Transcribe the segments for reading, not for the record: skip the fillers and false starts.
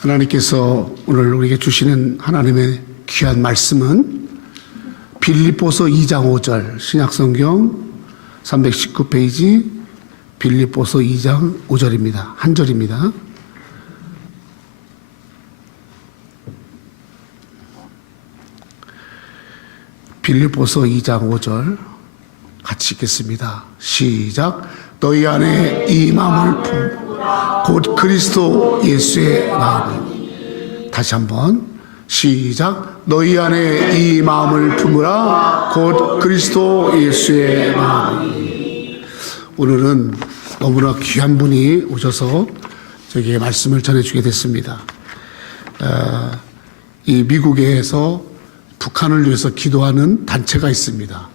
하나님께서 오늘 우리에게 주시는 하나님의 귀한 말씀은 빌립보서 2장 5절 신약성경 319페이지 빌립보서 2장 5절입니다. 한 절입니다. 빌립보서 2장 5절 같이 읽겠습니다. 시작. 너희 안에 이 마음을 품고 곧 그리스도 예수의 마음이니. 다시 한번 시작. 너희 안에 이 마음을 품으라 곧 그리스도 예수의 마음이니. 오늘은 너무나 귀한 분이 오셔서 저에게 말씀을 전해주게 됐습니다. 이 미국에서 북한을 위해서 기도하는 단체가 있습니다.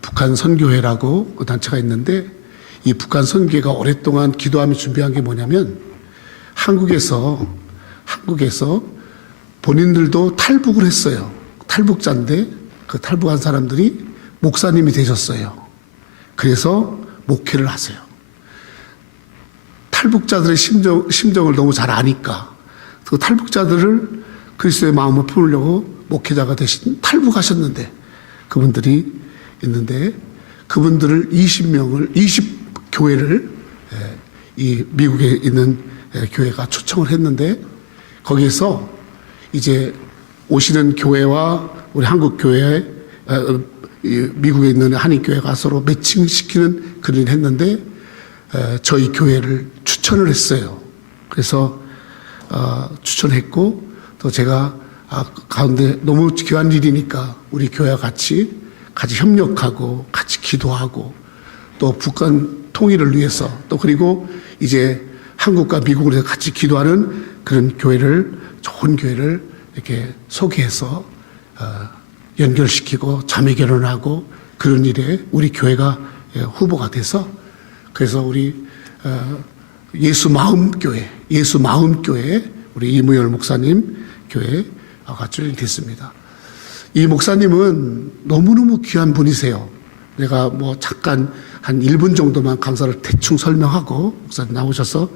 북한 선교회라고 그 단체가 있는데, 이 북한 선교회가 오랫동안 기도하며 준비한 게 뭐냐면, 한국에서 본인들도 탈북을 했어요. 탈북자인데 그 탈북한 사람들이 목사님이 되셨어요. 그래서 목회를 하세요. 탈북자들의 심정을 너무 잘 아니까 그 탈북자들을 그리스도의 마음을 품으려고 목회자가 되신 탈북하셨는데, 그분들이 있는데 그분들을 20교회를 이 미국에 있는 교회가 초청을 했는데, 거기에서 이제 오시는 교회와 우리 한국 교회, 미국에 있는 한인교회가 서로 매칭시키는 그런 일을 했는데, 저희 교회를 추천을 했어요. 그래서 추천했고, 또 제가 가운데 너무 귀한 일이니까 우리 교회와 같이 협력하고 같이 기도하고, 또 북한 통일을 위해서, 또 그리고 이제 한국과 미국을 같이 기도하는 그런 교회를, 좋은 교회를 이렇게 소개해서 연결시키고 자매 결혼하고 그런 일에 우리 교회가 후보가 돼서, 그래서 우리 예수 마음교회 우리 이무열 목사님 교회가 출연됐습니다. 이 목사님은 너무너무 귀한 분이세요. 내가 잠깐 한 1분 정도만 강사를 대충 설명하고 목사님 나오셔서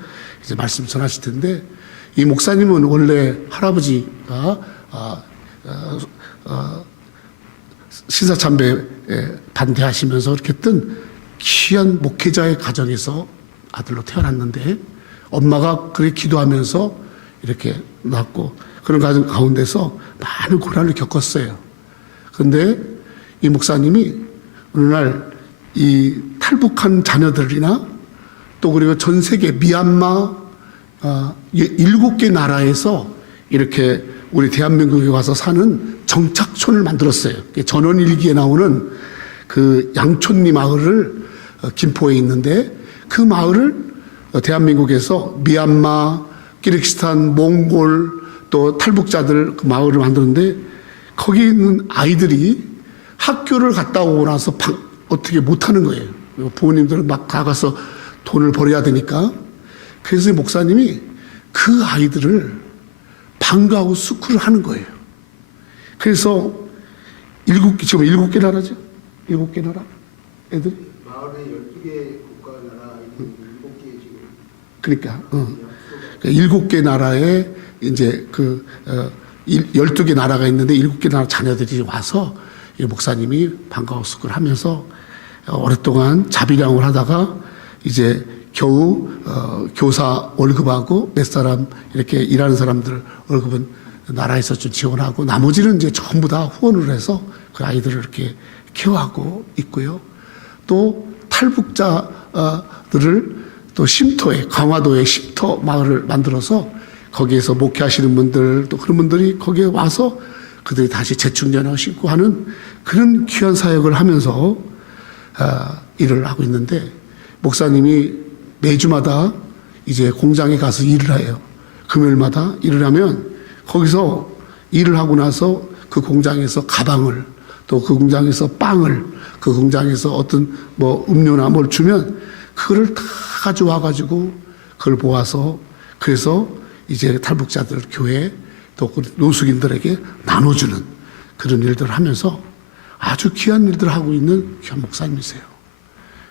이제 말씀 전하실 텐데, 이 목사님은 원래 할아버지가 신사참배에 반대하시면서 이렇게 했던 귀한 목회자의 가정에서 아들로 태어났는데, 엄마가 그렇게 기도하면서 이렇게 낳았고, 그런 가정 가운데서 많은 고난을 겪었어요. 그런데 이 목사님이 어느 날 이 탈북한 자녀들이나 또 그리고 전 세계 미얀마 7개 나라에서 이렇게 우리 대한민국에 와서 사는 정착촌을 만들었어요. 전원일기에 나오는 그 양촌리 마을을 김포에 있는데, 그 마을을 대한민국에서 미얀마, 키르기스탄, 몽골 또 탈북자들 그 마을을 만드는데, 거기 있는 아이들이 학교를 갔다 오고 나서 어떻게 못하는 거예요. 부모님들은 막 가서 돈을 벌어야 되니까. 그래서 목사님이 그 아이들을 방과후 스쿨을 하는 거예요. 그래서 지금 7개 나라죠? 7개 나라? 애들이? 마을에 12개 국가 나라, 7개 지금. 그러니까, 7개 나라에 이제 12개 나라가 있는데 7개 나라 자녀들이 와서 이 목사님이 방과후 스쿨을 하면서 오랫동안 자비량을 하다가 이제 겨우 교사 월급하고 몇 사람 이렇게 일하는 사람들 월급은 나라에서 좀 지원하고, 나머지는 이제 전부 다 후원을 해서 그 아이들을 이렇게 케어하고 있고요. 또 탈북자들을 또 쉼터에, 강화도에 쉼터 마을을 만들어서 거기에서 목회하시는 분들, 또 그런 분들이 거기에 와서 그들이 다시 재충전하시고 하는 그런 귀한 사역을 하면서 일을 하고 있는데, 목사님이 매주마다 이제 공장에 가서 일을 해요. 금요일마다 일을 하면 거기서 일을 하고 나서 그 공장에서 가방을, 또 그 공장에서 빵을, 그 공장에서 어떤 음료나 뭘 주면 그거를 다 가져와 가지고 그걸 모아서, 그래서 이제 탈북자들 교회 또 노숙인들에게 나눠주는 그런 일들을 하면서 아주 귀한 일들을 하고 있는 귀한 목사님이세요.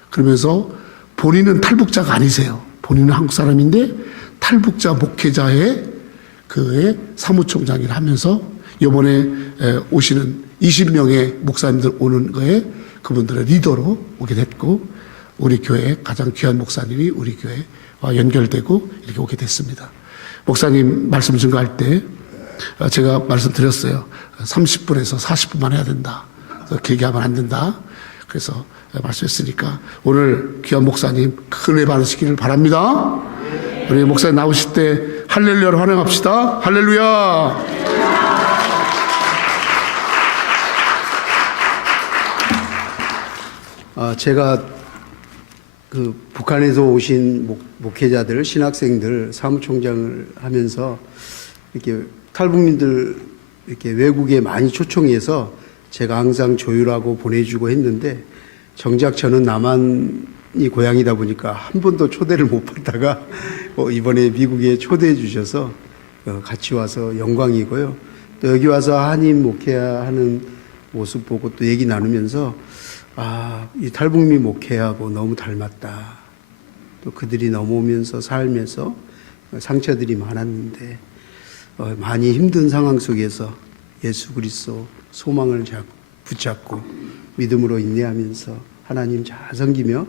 그러면서 본인은 탈북자가 아니세요. 본인은 한국 사람인데 탈북자 목회자의 그의 사무총장을 하면서 이번에 오시는 20명의 목사님들 오는 거에 그분들의 리더로 오게 됐고, 우리 교회의 가장 귀한 목사님이 우리 교회와 연결되고 이렇게 오게 됐습니다. 목사님 말씀 증거할 때 제가 말씀드렸어요. 30분에서 40분만 해야 된다. 길게 하면 안 된다. 그래서 말씀했으니까 오늘 귀한 목사님 큰 은혜 받으시기를 바랍니다. 우리 목사님 나오실 때 할렐루야로 환영합시다. 할렐루야. 제가 그 북한에서 오신 목회자들, 신학생들 사무총장을 하면서 이렇게 탈북민들 이렇게 외국에 많이 초청해서 제가 항상 조율하고 보내주고 했는데, 정작 저는 남한이 고향이다 보니까 한 번도 초대를 못 받다가 이번에 미국에 초대해 주셔서 같이 와서 영광이고요. 또 여기 와서 한인 목회하는 모습 보고 또 얘기 나누면서 이 탈북민 목회하고 너무 닮았다. 또 그들이 넘어오면서 살면서 상처들이 많았는데 많이 힘든 상황 속에서 예수 그리스도 소망을 붙잡고 믿음으로 인내하면서 하나님 잘 섬기며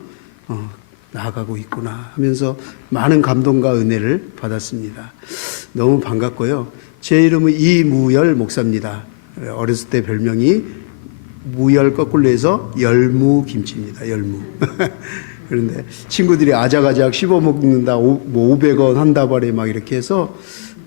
나아가고 있구나 하면서 많은 감동과 은혜를 받았습니다. 너무 반갑고요. 제 이름은 이무열 목사입니다. 어렸을 때 별명이 무열 거꾸로 해서 열무김치입니다. 열무. 그런데 친구들이 아작아작 씹어먹는다, 500원 한 다발에 막 이렇게 해서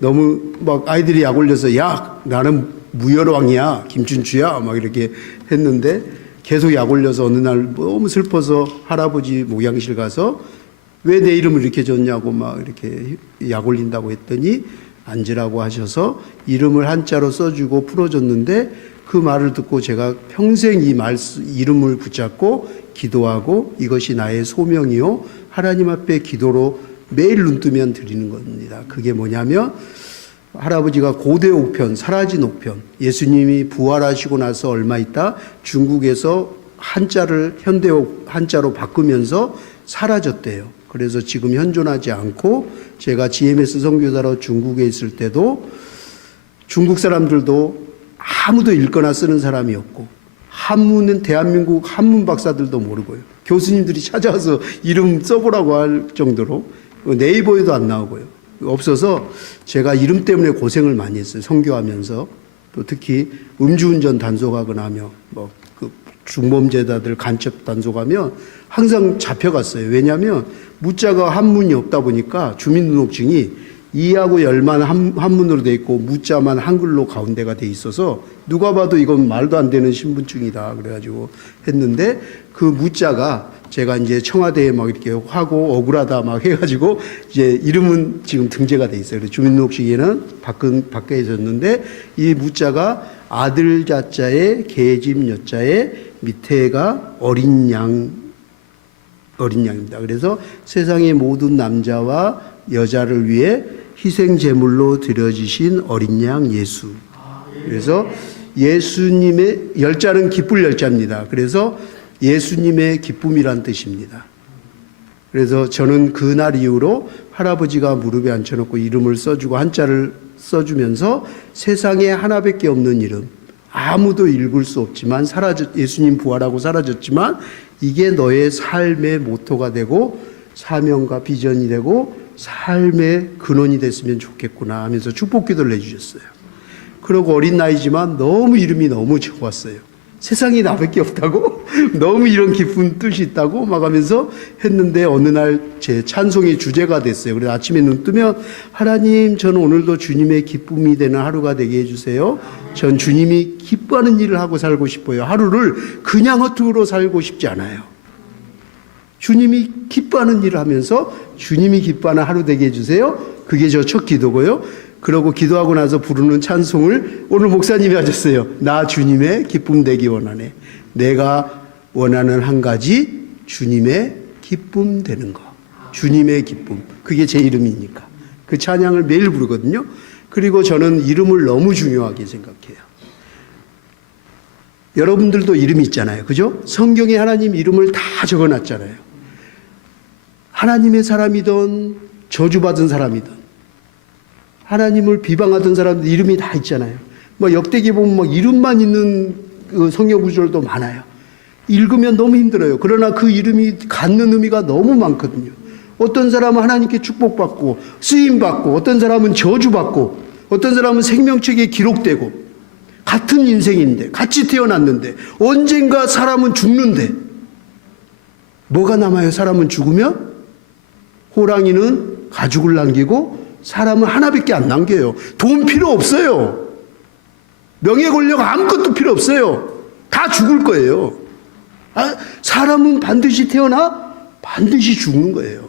너무 막 아이들이 약 올려서 야, 나는 무열왕이야, 김춘추야, 막 이렇게 했는데 계속 약 올려서 어느 날 너무 슬퍼서 할아버지 목양실 가서 왜 내 이름을 이렇게 줬냐고 막 이렇게 약 올린다고 했더니 앉으라고 하셔서 이름을 한자로 써주고 풀어줬는데, 그 말을 듣고 제가 평생 이름을 붙잡고 기도하고 이것이 나의 소명이요, 하나님 앞에 기도로 매일 눈 뜨면 드리는 겁니다. 그게 뭐냐면 할아버지가 고대 옥편, 사라진 옥편, 예수님이 부활하시고 나서 얼마 있다 중국에서 한자를 현대 한자로 바꾸면서 사라졌대요. 그래서 지금 현존하지 않고, 제가 GMS 선교사로 중국에 있을 때도 중국 사람들도 아무도 읽거나 쓰는 사람이 없고, 한문은 대한민국 한문 박사들도 모르고요. 교수님들이 찾아와서 이름 써보라고 할 정도로 네이버에도 안 나오고요. 없어서 제가 이름 때문에 고생을 많이 했어요. 선교하면서. 또 특히 음주운전 단속하거나 하며 그 중범죄자들 간첩 단속하면 항상 잡혀갔어요. 왜냐하면 무자가 한문이 없다 보니까 주민등록증이 이하고 열만 한문으로 돼 있고 무자만 한글로 가운데가 돼 있어서 누가 봐도 이건 말도 안 되는 신분증이다 그래가지고 했는데, 그 무자가 제가 이제 청와대에 막 이렇게 하고 억울하다 막 해가지고 이제 이름은 지금 등재가 돼 있어요. 주민등록증에는 바뀌어졌는데, 이 무자가 아들 자자에 계집 여자에 밑에가 어린 양입니다. 그래서 세상의 모든 남자와 여자를 위해 희생 제물로 드려지신 어린 양 예수. 그래서 예수님의 열자는 기쁠 열자입니다. 그래서 예수님의 기쁨이란 뜻입니다. 그래서 저는 그날 이후로 할아버지가 무릎에 앉혀놓고 이름을 써주고 한자를 써주면서 세상에 하나밖에 없는 이름, 아무도 읽을 수 없지만 예수님 부활하고 사라졌지만 이게 너의 삶의 모토가 되고 사명과 비전이 되고 삶의 근원이 됐으면 좋겠구나 하면서 축복기도를 해주셨어요. 그러고 어린 나이지만 너무 이름이 너무 좋았어요. 세상에 나밖에 없다고? 너무 이런 깊은 뜻이 있다고? 막 하면서 했는데 어느 날 제 찬송의 주제가 됐어요. 그래서 아침에 눈 뜨면 하나님, 저는 오늘도 주님의 기쁨이 되는 하루가 되게 해주세요. 전 주님이 기뻐하는 일을 하고 살고 싶어요. 하루를 그냥 허투루로 살고 싶지 않아요. 주님이 기뻐하는 일을 하면서 주님이 기뻐하는 하루 되게 해주세요. 그게 저 첫 기도고요. 그러고 기도하고 나서 부르는 찬송을 오늘 목사님이 하셨어요. 나 주님의 기쁨 되기 원하네. 내가 원하는 한 가지, 주님의 기쁨 되는 거. 주님의 기쁨. 그게 제 이름이니까. 그 찬양을 매일 부르거든요. 그리고 저는 이름을 너무 중요하게 생각해요. 여러분들도 이름이 있잖아요. 그죠? 성경에 하나님 이름을 다 적어놨잖아요. 하나님의 사람이든 저주받은 사람이든 하나님을 비방하던 사람들 이름이 다 있잖아요. 뭐 역대기 보면 막 이름만 있는 그 성경 구절도 많아요. 읽으면 너무 힘들어요. 그러나 그 이름이 갖는 의미가 너무 많거든요. 어떤 사람은 하나님께 축복받고 쓰임받고, 어떤 사람은 저주받고, 어떤 사람은 생명책에 기록되고, 같은 인생인데, 같이 태어났는데, 언젠가 사람은 죽는데, 뭐가 남아요? 사람은 죽으면? 호랑이는 가죽을 남기고 사람은 하나밖에 안 남겨요. 돈 필요 없어요. 명예 권력 아무것도 필요 없어요. 다 죽을 거예요. 사람은 반드시 태어나 반드시 죽는 거예요.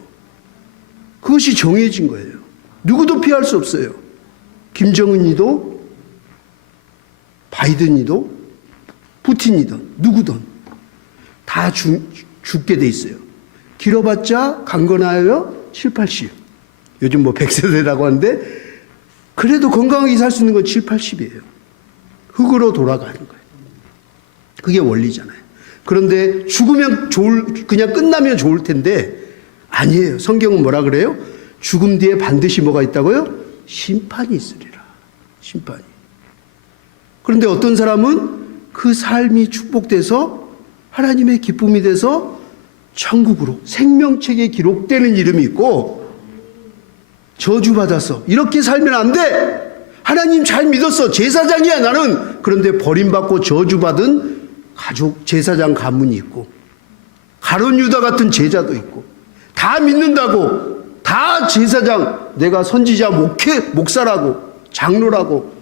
그것이 정해진 거예요. 누구도 피할 수 없어요. 김정은이도 바이든이도 푸틴이든 누구든 다 죽게 돼 있어요. 길어봤자 강건하여 7, 80. 요즘 뭐 100세대라고 하는데 그래도 건강하게 살 수 있는 건 7, 80이에요. 흙으로 돌아가는 거예요. 그게 원리잖아요. 그런데 죽으면 그냥 끝나면 좋을 텐데 아니에요. 성경은 뭐라 그래요? 죽음 뒤에 반드시 뭐가 있다고요? 심판이 있으리라. 심판이. 그런데 어떤 사람은 그 삶이 축복돼서 하나님의 기쁨이 돼서 천국으로 생명책에 기록되는 이름이 있고, 저주받아서 이렇게 살면 안 돼. 하나님 잘 믿었어. 제사장이야 나는. 그런데 버림받고 저주받은 가족 제사장 가문이 있고, 가룟 유다 같은 제자도 있고, 다 믿는다고 다 제사장, 내가 선지자 목사라고 장로라고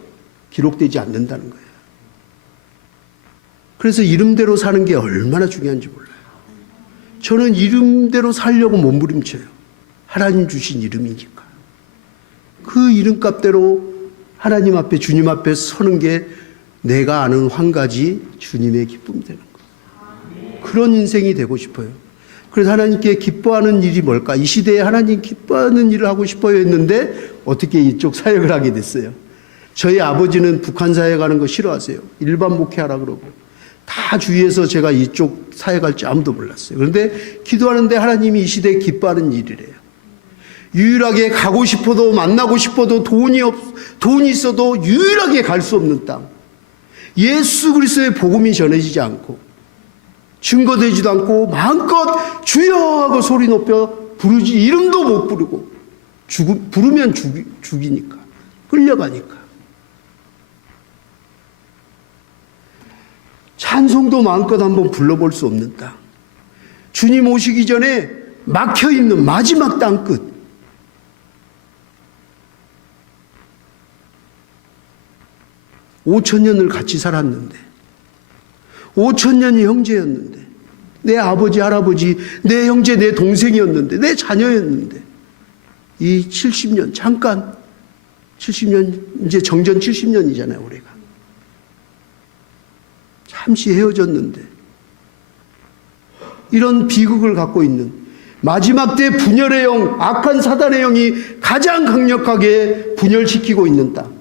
기록되지 않는다는 거예요. 그래서 이름대로 사는 게 얼마나 중요한지 몰라요. 저는 이름대로 살려고 몸부림쳐요. 하나님 주신 이름이니까. 그 이름값대로 하나님 앞에, 주님 앞에 서는 게 내가 아는 한 가지 주님의 기쁨이 되는 거예요. 그런 인생이 되고 싶어요. 그래서 하나님께 기뻐하는 일이 뭘까? 이 시대에 하나님 기뻐하는 일을 하고 싶어요 했는데 어떻게 이쪽 사역을 하게 됐어요? 저희 아버지는 북한 사역 하는 거 싫어하세요. 일반 목회하라 그러고. 다 주위에서 제가 이쪽 사역할 줄 아무도 몰랐어요. 그런데 기도하는데 하나님이 이 시대에 기뻐하는 일이래요. 유일하게 가고 싶어도 만나고 싶어도 돈이 있어도 유일하게 갈 수 없는 땅. 예수 그리스도의 복음이 전해지지 않고 증거되지도 않고 마음껏 주여 하고 소리 높여 부르지 이름도 못 부르고 부르면 죽이니까 끌려가니까. 찬송도 마음껏 한번 불러볼 수 없는 땅. 주님 오시기 전에 막혀있는 마지막 땅끝. (5,000년을) 같이 살았는데 5,000년이 형제였는데 내 아버지 할아버지 내 형제 내 동생이었는데 내 자녀였는데 이 70년 잠깐 70년 이제 정전 70년이잖아요 우리가. 잠시 헤어졌는데 이런 비극을 갖고 있는 마지막 때 분열의 영, 악한 사단의 영이 가장 강력하게 분열시키고 있는 땅.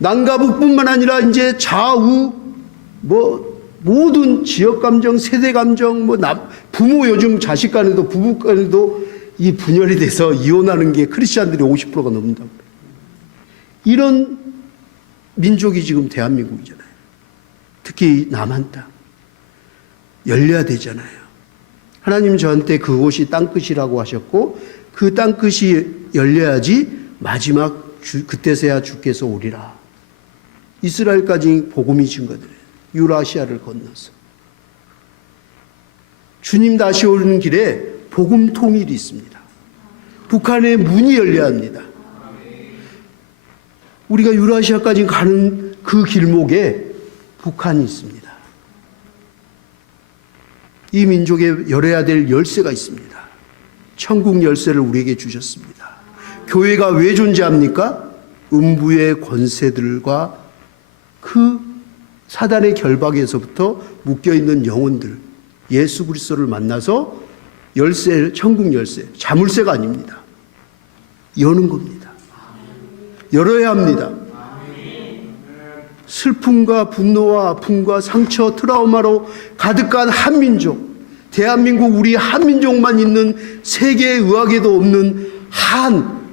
남과 북뿐만 아니라 이제 좌우 모든 지역 감정, 세대 감정, 부모 요즘 자식 간에도 부부 간에도 이 분열이 돼서 이혼하는 게 크리스찬들이 50%가 넘는다고. 이런 민족이 지금 대한민국이잖아요. 특히 남한 땅. 열려야 되잖아요. 하나님 저한테 그곳이 땅끝이라고 하셨고 그 땅끝이 열려야지 마지막 그때서야 주께서 오리라. 이스라엘까지 복음이 증거돼요. 유라시아를 건너서. 주님 다시 오는 길에 복음 통일이 있습니다. 북한의 문이 열려야 합니다. 우리가 유라시아까지 가는 그 길목에 북한이 있습니다. 이 민족에 열어야 될 열쇠가 있습니다. 천국 열쇠를 우리에게 주셨습니다. 교회가 왜 존재합니까? 음부의 권세들과 그 사단의 결박에서부터 묶여있는 영혼들, 예수 그리스도를 만나서 열쇠, 천국 열쇠, 자물쇠가 아닙니다. 여는 겁니다. 열어야 합니다. 슬픔과 분노와 아픔과 상처, 트라우마로 가득한 한민족, 대한민국 우리 한민족만 있는 세계의 의학에도 없는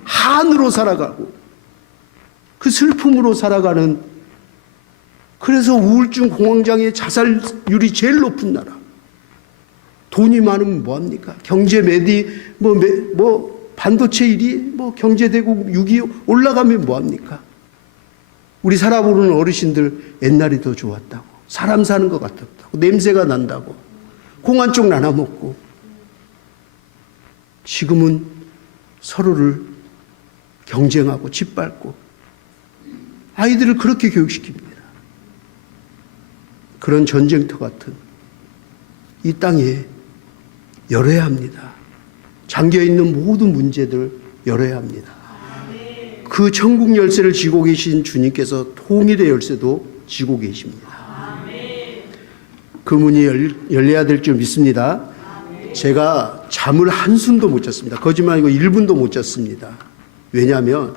한으로 살아가고 그 슬픔으로 살아가는, 그래서 우울증 공황장애 자살률이 제일 높은 나라. 돈이 많으면 뭐합니까? 경제 매디, 반도체 일이, 경제대국 6.25 올라가면 뭐합니까? 우리 살아보는 어르신들 옛날이 더 좋았다고. 사람 사는 것 같았다고. 냄새가 난다고. 공안 쪽 나눠 먹고. 지금은 서로를 경쟁하고 짓밟고 아이들을 그렇게 교육시킵니다. 그런 전쟁터 같은 이 땅에 열어야 합니다. 잠겨있는 모든 문제들 열어야 합니다. 그 천국 열쇠를 쥐고 계신 주님께서 통일의 열쇠도 쥐고 계십니다. 그 문이 열려야 될 줄 믿습니다. 제가 잠을 한숨도 못 잤습니다. 거짓말 아니고 1분도 못 잤습니다. 왜냐하면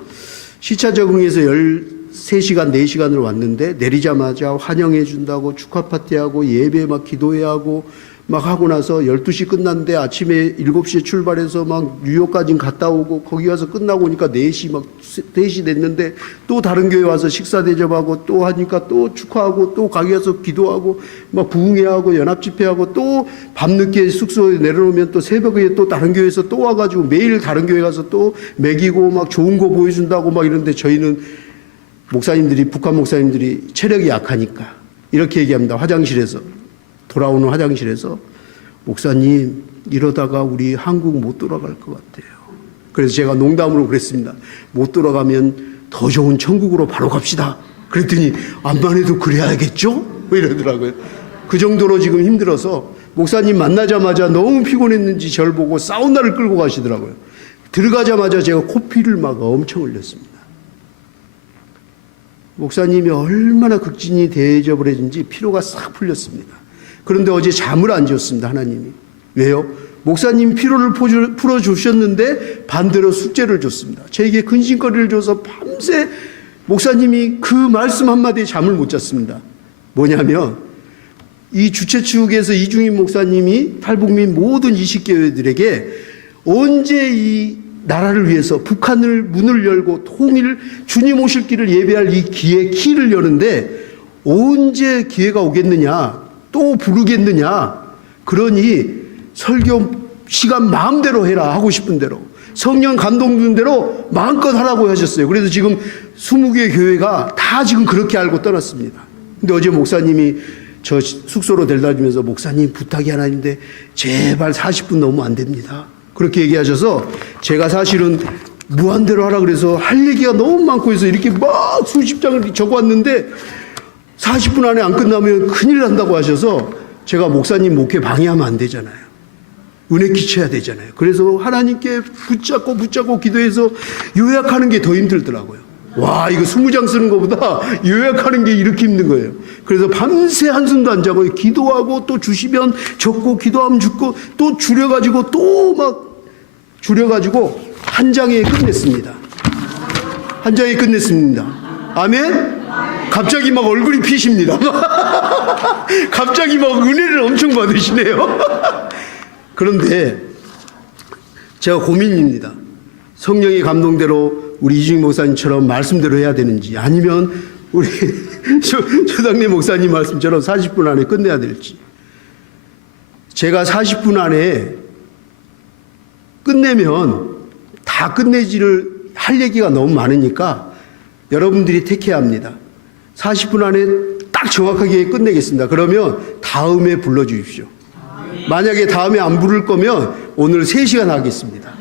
시차 적응해서 13시간, 4시간을 왔는데 내리자마자 환영해 준다고 축하 파티하고 예배 막 기도해야 하고 막 하고 나서 12시 끝났는데 아침에 7시에 출발해서 막 뉴욕까지 갔다 오고 거기 가서 끝나고 오니까 4시 됐는데 또 다른 교회 와서 식사 대접하고 또 하니까 또 축하하고 또 가게 가서 기도하고 막 부흥회하고 연합집회하고 또 밤늦게 숙소에 내려오면 또 새벽에 또 다른 교회에서 또 와가지고 매일 다른 교회 가서 또 먹이고 막 좋은 거 보여준다고 막 이러는데 저희는 북한 목사님들이 체력이 약하니까 이렇게 얘기합니다. 돌아오는 화장실에서 목사님 이러다가 우리 한국 못 돌아갈 것 같아요. 그래서 제가 농담으로 그랬습니다. 못 돌아가면 더 좋은 천국으로 바로 갑시다. 그랬더니 암만 해도 그래야겠죠? 이러더라고요. 그 정도로 지금 힘들어서 목사님 만나자마자 너무 피곤했는지 절 보고 사우나를 끌고 가시더라고요. 들어가자마자 제가 코피를 막 엄청 흘렸습니다. 목사님이 얼마나 극진히 대접을해준지 피로가 싹 풀렸습니다. 그런데 어제 잠을 안 지었습니다. 하나님이. 왜요? 목사님 피로를 풀어주셨는데 반대로 숙제를 줬습니다. 저에게 근심거리를 줘서 밤새 목사님이 그 말씀 한마디에 잠을 못 잤습니다. 뭐냐면 이 주최 측에서 이중인 목사님이 탈북민 모든 이식교회들에게 언제 이 나라를 위해서 북한을 문을 열고 주님 오실 길을 예배할 이 키를 여는데 언제 기회가 오겠느냐, 또 부르겠느냐. 그러니 설교 시간 마음대로 해라. 하고 싶은 대로. 성령 감동 주는 대로 마음껏 하라고 하셨어요. 그래서 지금 20개 교회가 다 지금 그렇게 알고 떠났습니다. 근데 어제 목사님이 저 숙소로 데려다주면서 목사님 부탁이 하나 있는데 제발 40분 넘으면 안 됩니다. 그렇게 얘기하셔서 제가 사실은 무한대로 하라 그래서 할 얘기가 너무 많고 해서 이렇게 막 수십 장을 적어왔는데 40분 안에 안 끝나면 큰일 난다고 하셔서 제가 목사님 목회 방해하면 안 되잖아요. 은혜 끼쳐야 되잖아요. 그래서 하나님께 붙잡고 기도해서 요약하는 게 더 힘들더라고요. 와, 이거 20장 쓰는 것보다 요약하는 게 이렇게 힘든 거예요. 그래서 밤새 한숨도 안 자고 기도하고 또 주시면 적고 기도하면 죽고 또 줄여가지고 또 막 줄여가지고 한 장에 끝냈습니다. 한 장에 끝냈습니다. 아멘? 갑자기 막 얼굴이 피십니다. 갑자기 막 은혜를 엄청 받으시네요. 그런데 제가 고민입니다. 성령의 감동대로 우리 이중희 목사님처럼 말씀대로 해야 되는지 아니면 우리 조당래 목사님 말씀처럼 40분 안에 끝내야 될지. 제가 40분 안에 끝내면 다 끝내지를 할 얘기가 너무 많으니까 여러분들이 택해야 합니다. 40분 안에 딱 정확하게 끝내겠습니다. 그러면 다음에 불러주십시오. 만약에 다음에 안 부를 거면 오늘 3시간 하겠습니다.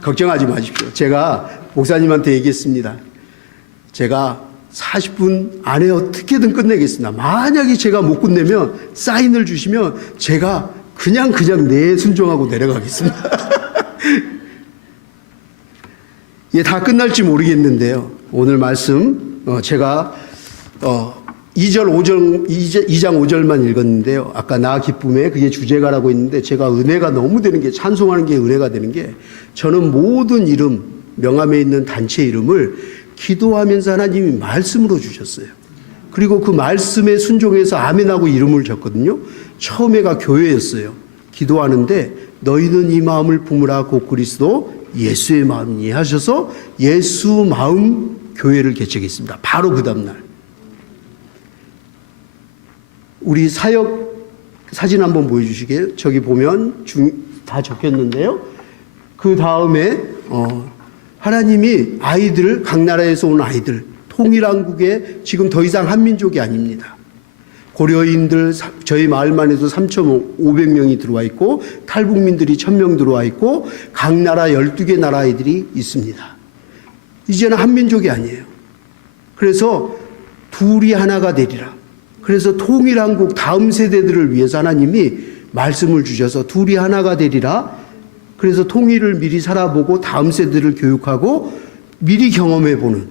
걱정하지 마십시오. 제가 목사님한테 얘기했습니다. 제가 40분 안에 어떻게든 끝내겠습니다. 만약에 제가 못 끝내면 사인을 주시면 제가 그냥 순종하고 내려가겠습니다. 이게 다 끝날지 모르겠는데요. 오늘 말씀 제가 2장 5절만 읽었는데요. 아까 나 기쁨에 그게 주제가라고 했는데 제가 은혜가 너무 되는 게 찬송하는 게 은혜가 되는 게 저는 모든 이름 명함에 있는 단체 이름을 기도하면서 하나님이 말씀으로 주셨어요. 그리고 그 말씀에 순종해서 아멘하고 이름을 줬거든요. 처음에가 교회였어요. 기도하는데 너희는 이 마음을 품으라 곧 그리스도 예수의 마음이니 하셔서 예수 마음 교회를 개척했습니다. 바로 그 다음날. 우리 사역 사진 한번 보여주시게요. 저기 보면 다 적혔는데요. 그 다음에 하나님이 아이들, 각 나라에서 온 아이들, 통일한국에 지금 더 이상 한민족이 아닙니다. 고려인들 저희 마을만 해도 3,500명이 들어와 있고 탈북민들이 1,000명 들어와 있고 각 나라 12개 나라 아이들이 있습니다. 이제는 한민족이 아니에요. 그래서 둘이 하나가 되리라. 그래서 통일한국 다음 세대들을 위해서 하나님이 말씀을 주셔서 둘이 하나가 되리라. 그래서 통일을 미리 살아보고 다음 세대를 교육하고 미리 경험해보는,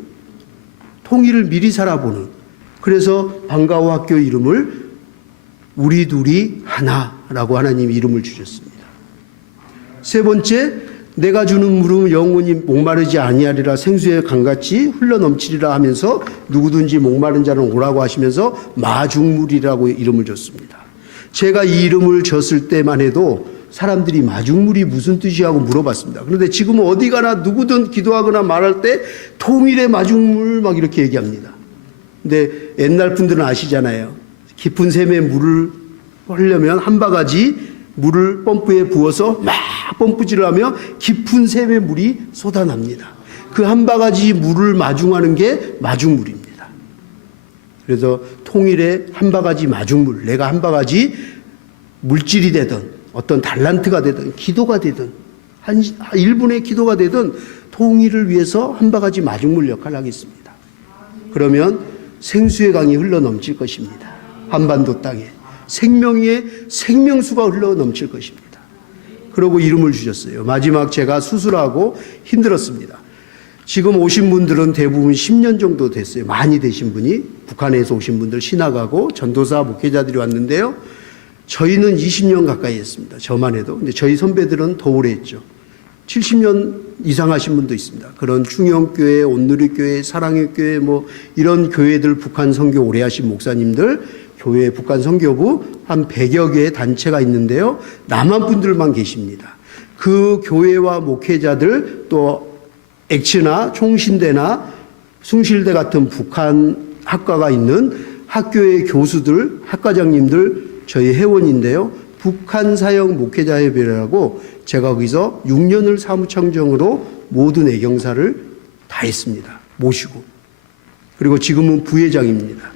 통일을 미리 살아보는, 그래서 방과후 학교 이름을 우리 둘이 하나라고 하나님이 이름을 주셨습니다. 세 번째, 내가 주는 물은 영원히 목마르지 아니하리라, 생수의 강같이 흘러넘치리라 하면서 누구든지 목마른 자는 오라고 하시면서 마중물이라고 이름을 줬습니다. 제가 이 이름을 줬을 때만 해도 사람들이 마중물이 무슨 뜻이냐고 물어봤습니다. 그런데 지금은 어디 가나 누구든 기도하거나 말할 때 통일의 마중물 막 이렇게 얘기합니다. 근데 옛날 분들은 아시잖아요. 깊은 샘에 물을 하려면 한 바가지 물을 펌프에 부어서 막 펌프질을 하며 깊은 샘에 물이 쏟아납니다. 그 한 바가지 물을 마중하는 게 마중물입니다. 그래서 통일의 한 바가지 마중물, 내가 한 바가지 물질이 되든 어떤 달란트가 되든 기도가 되든 한 1분의 기도가 되든 통일을 위해서 한 바가지 마중물 역할을 하겠습니다. 그러면 생수의 강이 흘러넘칠 것입니다. 한반도 땅에 생명의 생명수가 흘러넘칠 것입니다. 그러고 이름을 주셨어요. 마지막 제가 수술하고 힘들었습니다. 지금 오신 분들은 대부분 10년 정도 됐어요. 많이 되신 분이 북한에서 오신 분들 신학하고 전도사 목회자들이 왔는데요. 저희는 20년 가까이 했습니다. 저만 해도. 근데 저희 선배들은 더 오래 했죠. 70년 이상 하신 분도 있습니다. 그런 충영교회, 온누리교회, 사랑의 교회 뭐 이런 교회들 북한 선교 오래 하신 목사님들 교회 북한 선교부 한 100여 개의 단체가 있는데요. 남한 분들만 계십니다. 그 교회와 목회자들 또 엑츠나 총신대나 숭실대 같은 북한 학과가 있는 학교의 교수들, 학과장님들 저희 회원인데요. 북한 사역 목회자협의회라고 제가 거기서 6년을 사무총장으로 모든 애경사를 다 했습니다. 모시고. 그리고 지금은 부회장입니다.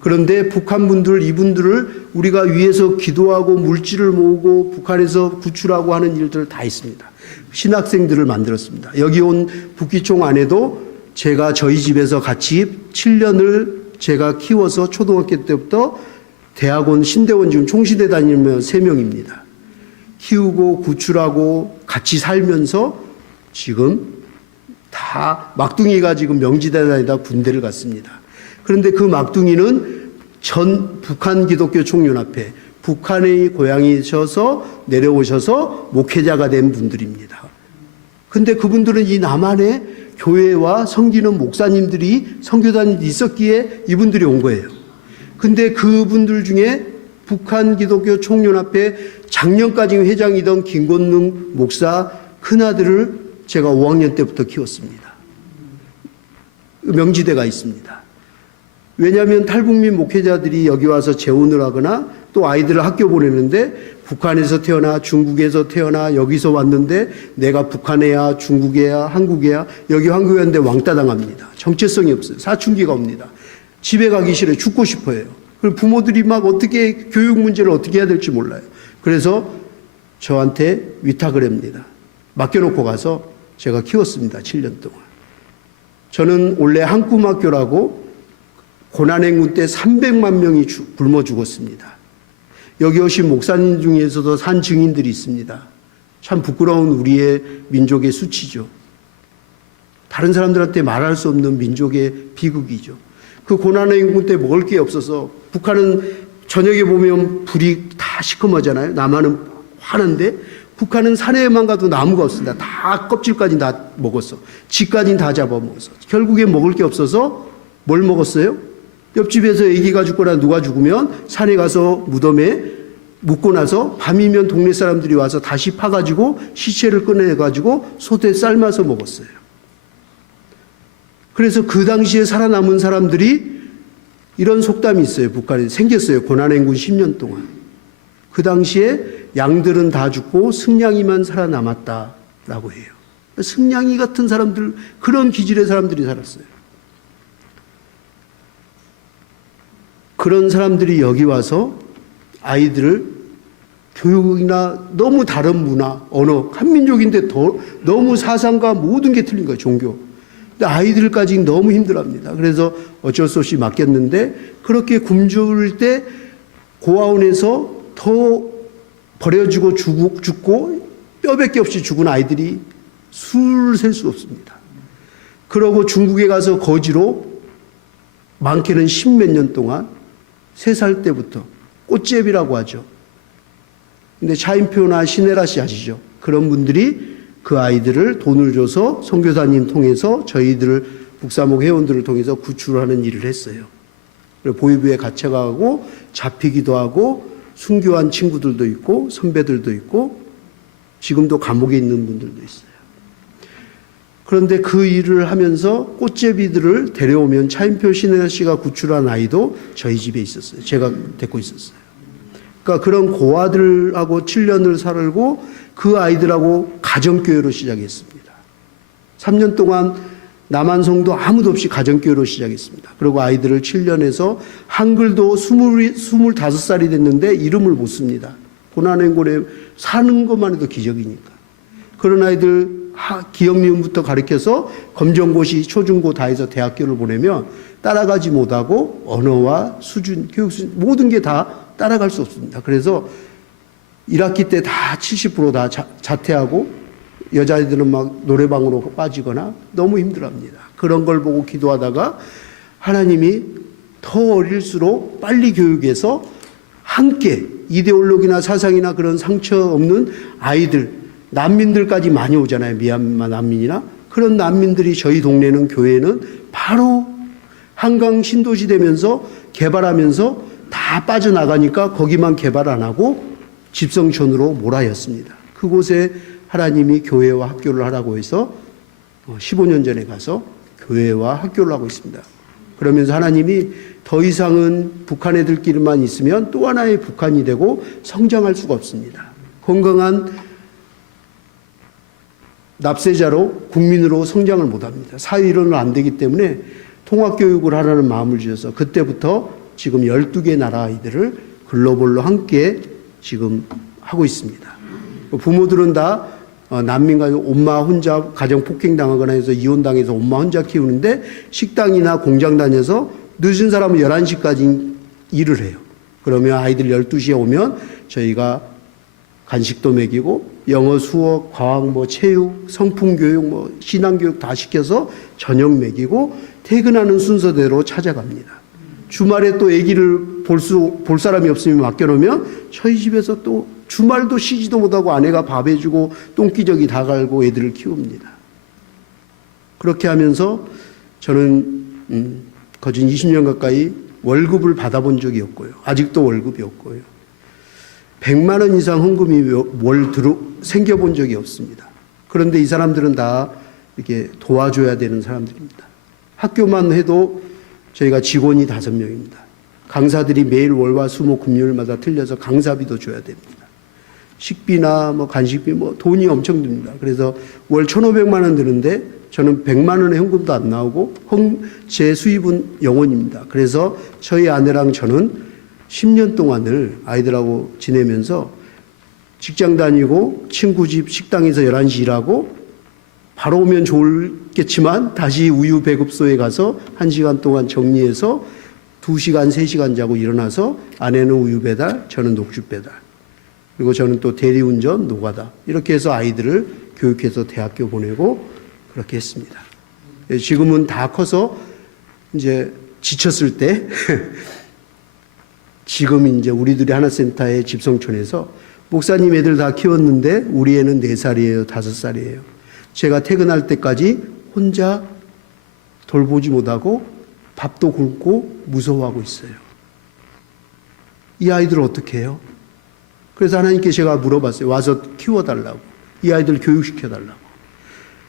그런데 북한 분들, 이분들을 우리가 위에서 기도하고 물질을 모으고 북한에서 구출하고 하는 일들을 다 했습니다. 신학생들을 만들었습니다. 여기 온 북기총 안에도 제가 저희 집에서 같이 7년을 제가 키워서 초등학교 때부터 대학원, 신대원 지금 총시대 다니면 3명입니다. 키우고 구출하고 같이 살면서 지금 다 막둥이가 지금 명지대 다니다 군대를 갔습니다. 그런데 그 막둥이는 전 북한 기독교 총연합회, 북한의 고향이셔서 내려오셔서 목회자가 된 분들입니다. 근데 그분들은 이 남한에 교회와 섬기는 목사님들이 선교단이 있었기에 이분들이 온 거예요. 근데 그분들 중에 북한 기독교 총연합회 작년까지 회장이던 김건능 목사 큰아들을 제가 5학년 때부터 키웠습니다. 명지대가 있습니다. 왜냐하면 탈북민 목회자들이 여기 와서 재혼을 하거나 또 아이들을 학교 보내는데 북한에서 태어나 중국에서 태어나 여기서 왔는데 내가 북한애야 중국애야 한국애야 여기 한국에 왔는데 왕따 당합니다. 정체성이 없어요. 사춘기가 옵니다. 집에 가기 싫어요. 죽고 싶어요. 그리고 부모들이 막 어떻게 교육 문제를 어떻게 해야 될지 몰라요. 그래서 저한테 위탁을 합니다. 맡겨놓고 가서 제가 키웠습니다. 7년 동안. 저는 원래 한꿈학교라고 고난행군 때 300만 명이 굶어 죽었습니다. 여기 오신 목사님 중에서도 산 증인들이 있습니다. 참 부끄러운 우리의 민족의 수치죠. 다른 사람들한테 말할 수 없는 민족의 비극이죠. 그 고난행군 때 먹을 게 없어서 북한은 저녁에 보면 불이 다 시커머잖아요. 남한은 화는데 북한은 산에만 가도 나무가 없습니다. 다 껍질까지 다 먹었어. 집까지 다 잡아먹었어. 결국에 먹을 게 없어서 뭘 먹었어요? 옆집에서 애기가 죽거나 누가 죽으면 산에 가서 무덤에 묻고 나서 밤이면 동네 사람들이 와서 다시 파가지고 시체를 꺼내가지고 솥에 삶아서 먹었어요. 그래서 그 당시에 살아남은 사람들이 이런 속담이 있어요. 북한에 생겼어요. 고난행군 10년 동안. 그 당시에 양들은 다 죽고 승냥이만 살아남았다라고 해요. 승냥이 같은 사람들, 그런 기질의 사람들이 살았어요. 그런 사람들이 여기 와서 아이들을 교육이나 너무 다른 문화, 언어, 한민족인데 너무 사상과 모든 게 틀린 거예요, 종교. 근데 아이들까지 너무 힘들어합니다. 그래서 어쩔 수 없이 맡겼는데 그렇게 굶주릴 때 고아원에서 더 버려지고 죽고 뼈밖에 없이 죽은 아이들이 술 셀 수 없습니다. 그러고 중국에 가서 거지로 많게는 10몇 년 동안 3살 때부터 꽃제비라고 하죠. 근데 차인표나 신혜라 씨 아시죠? 그런 분들이 그 아이들을 돈을 줘서 선교사님 통해서 저희들을 북사목 회원들을 통해서 구출하는 일을 했어요. 보위부에 갇혀가고 잡히기도 하고 순교한 친구들도 있고 선배들도 있고 지금도 감옥에 있는 분들도 있어요. 그런데 그 일을 하면서 꽃제비들을 데려오면 차인표 신혜라 씨가 구출한 아이도 저희 집에 있었어요. 제가 데리고 있었어요. 그러니까 그런 고아들하고 7년을 살고 그 아이들하고 가정교회로 시작했습니다. 3년 동안 남한성도 아무도 없이 가정교회로 시작했습니다. 그리고 아이들을 7년에서 한글도 25살이 됐는데 이름을 못 씁니다. 고난행군에 사는 것만 해도 기적이니까. 그런 아이들 기억 미음부터 가르쳐서 검정고시, 초중고 다 해서 대학교를 보내면 따라가지 못하고 언어와 수준, 교육 수준 모든 게 다 따라갈 수 없습니다. 그래서 1학기 때 다 70% 자퇴하고 여자애들은 막 노래방으로 빠지거나 너무 힘들어합니다. 그런 걸 보고 기도하다가 하나님이 더 어릴수록 빨리 교육해서 함께 이데올로기나 사상이나 그런 상처 없는 아이들, 난민들까지 많이 오잖아요. 미얀마 난민이나. 그런 난민들이 저희 동네는 교회는 바로 한강 신도시 되면서 개발하면서 다 빠져나가니까 거기만 개발 안 하고 집성촌으로 몰아였습니다. 그곳에 하나님이 교회와 학교를 하라고 해서 15년 전에 가서 교회와 학교를 하고 있습니다. 그러면서 하나님이 더 이상은 북한 애들끼리만 있으면 또 하나의 북한이 되고 성장할 수가 없습니다. 건강한 납세자로 국민으로 성장을 못합니다. 사회이론은 안 되기 때문에 통합교육을 하라는 마음을 주셔서 그때부터 지금 12개 나라 아이들을 글로벌로 함께 지금 하고 있습니다. 부모들은 다 난민가 엄마 혼자 가정폭행 당하거나 해서 이혼당해서 엄마 혼자 키우는데 식당이나 공장 다녀서 늦은 사람은 11시까지 일을 해요. 그러면 아이들 12시에 오면 저희가 간식도 먹이고 영어, 수어, 과학, 체육, 성품교육, 신앙교육 다 시켜서 저녁 먹이고 퇴근하는 순서대로 찾아갑니다. 주말에 또 아기를 볼 사람이 없으면 맡겨놓으면 저희 집에서 또 주말도 쉬지도 못하고 아내가 밥 해주고 똥기저귀 다 갈고 애들을 키웁니다. 그렇게 하면서 저는 거진 20년 가까이 월급을 받아본 적이 없고요. 아직도 월급이 없고요. 100만 원 이상 헌금이 생겨본 적이 없습니다. 그런데 이 사람들은 다 이렇게 도와줘야 되는 사람들입니다. 학교만 해도 저희가 직원이 5명입니다. 강사들이 매일 월화 수목 금요일마다 틀려서 강사비도 줘야 됩니다. 식비나 간식비 돈이 엄청 듭니다. 그래서 월 1,500만 원 드는데 저는 100만 원의 현금도 안 나오고 제 수입은 0원입니다. 그래서 저희 아내랑 저는 10년 동안을 아이들하고 지내면서 직장 다니고 친구 집 식당에서 11시 일하고 바로 오면 좋겠지만 다시 우유 배급소에 가서 1시간 동안 정리해서 2시간, 3시간 자고 일어나서 아내는 우유 배달, 저는 녹주 배달. 그리고 저는 또 대리운전, 노가다. 이렇게 해서 아이들을 교육해서 대학교 보내고 그렇게 했습니다. 지금은 다 커서 이제 지쳤을 때 지금 이제 우리들이 하나센터의 집성촌에서 목사님 애들 다 키웠는데 우리 애는 4살이에요, 5살이에요. 제가 퇴근할 때까지 혼자 돌보지 못하고 밥도 굶고 무서워하고 있어요. 이 아이들 어떻게 해요? 그래서 하나님께 제가 물어봤어요. 와서 키워달라고. 이 아이들 교육시켜달라고.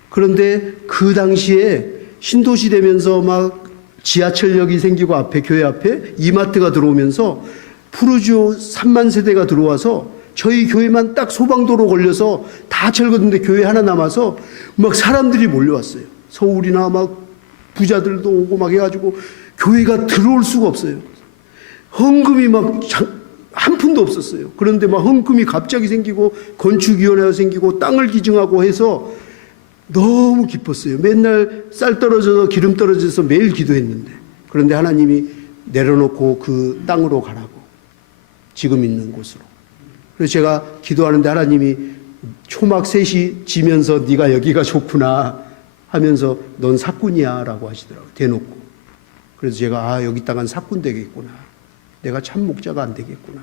그런데 그 당시에 신도시 되면서 막 지하철역이 생기고 앞에 교회 앞에 이마트가 들어오면서 푸르지오 3만 세대가 들어와서 저희 교회만 딱 소방도로 걸려서 다 철거됐는데 교회 하나 남아서 막 사람들이 몰려왔어요. 서울이나 막 부자들도 오고 막 해가지고 교회가 들어올 수가 없어요. 헌금이 막 한 푼도 없었어요. 그런데 막 헌금이 갑자기 생기고 건축위원회가 생기고 땅을 기증하고 해서 너무 기뻤어요. 맨날 쌀 떨어져서 기름 떨어져서 매일 기도했는데, 그런데 하나님이 내려놓고 그 땅으로 가라고, 지금 있는 곳으로. 그래서 제가 기도하는데 하나님이 초막 셋이 지면서 네가 여기가 좋구나 하면서 넌 사꾼이야 라고 하시더라고요. 대놓고. 그래서 제가 여기 땅은 사꾼 되겠구나, 내가 참 목자가 안 되겠구나.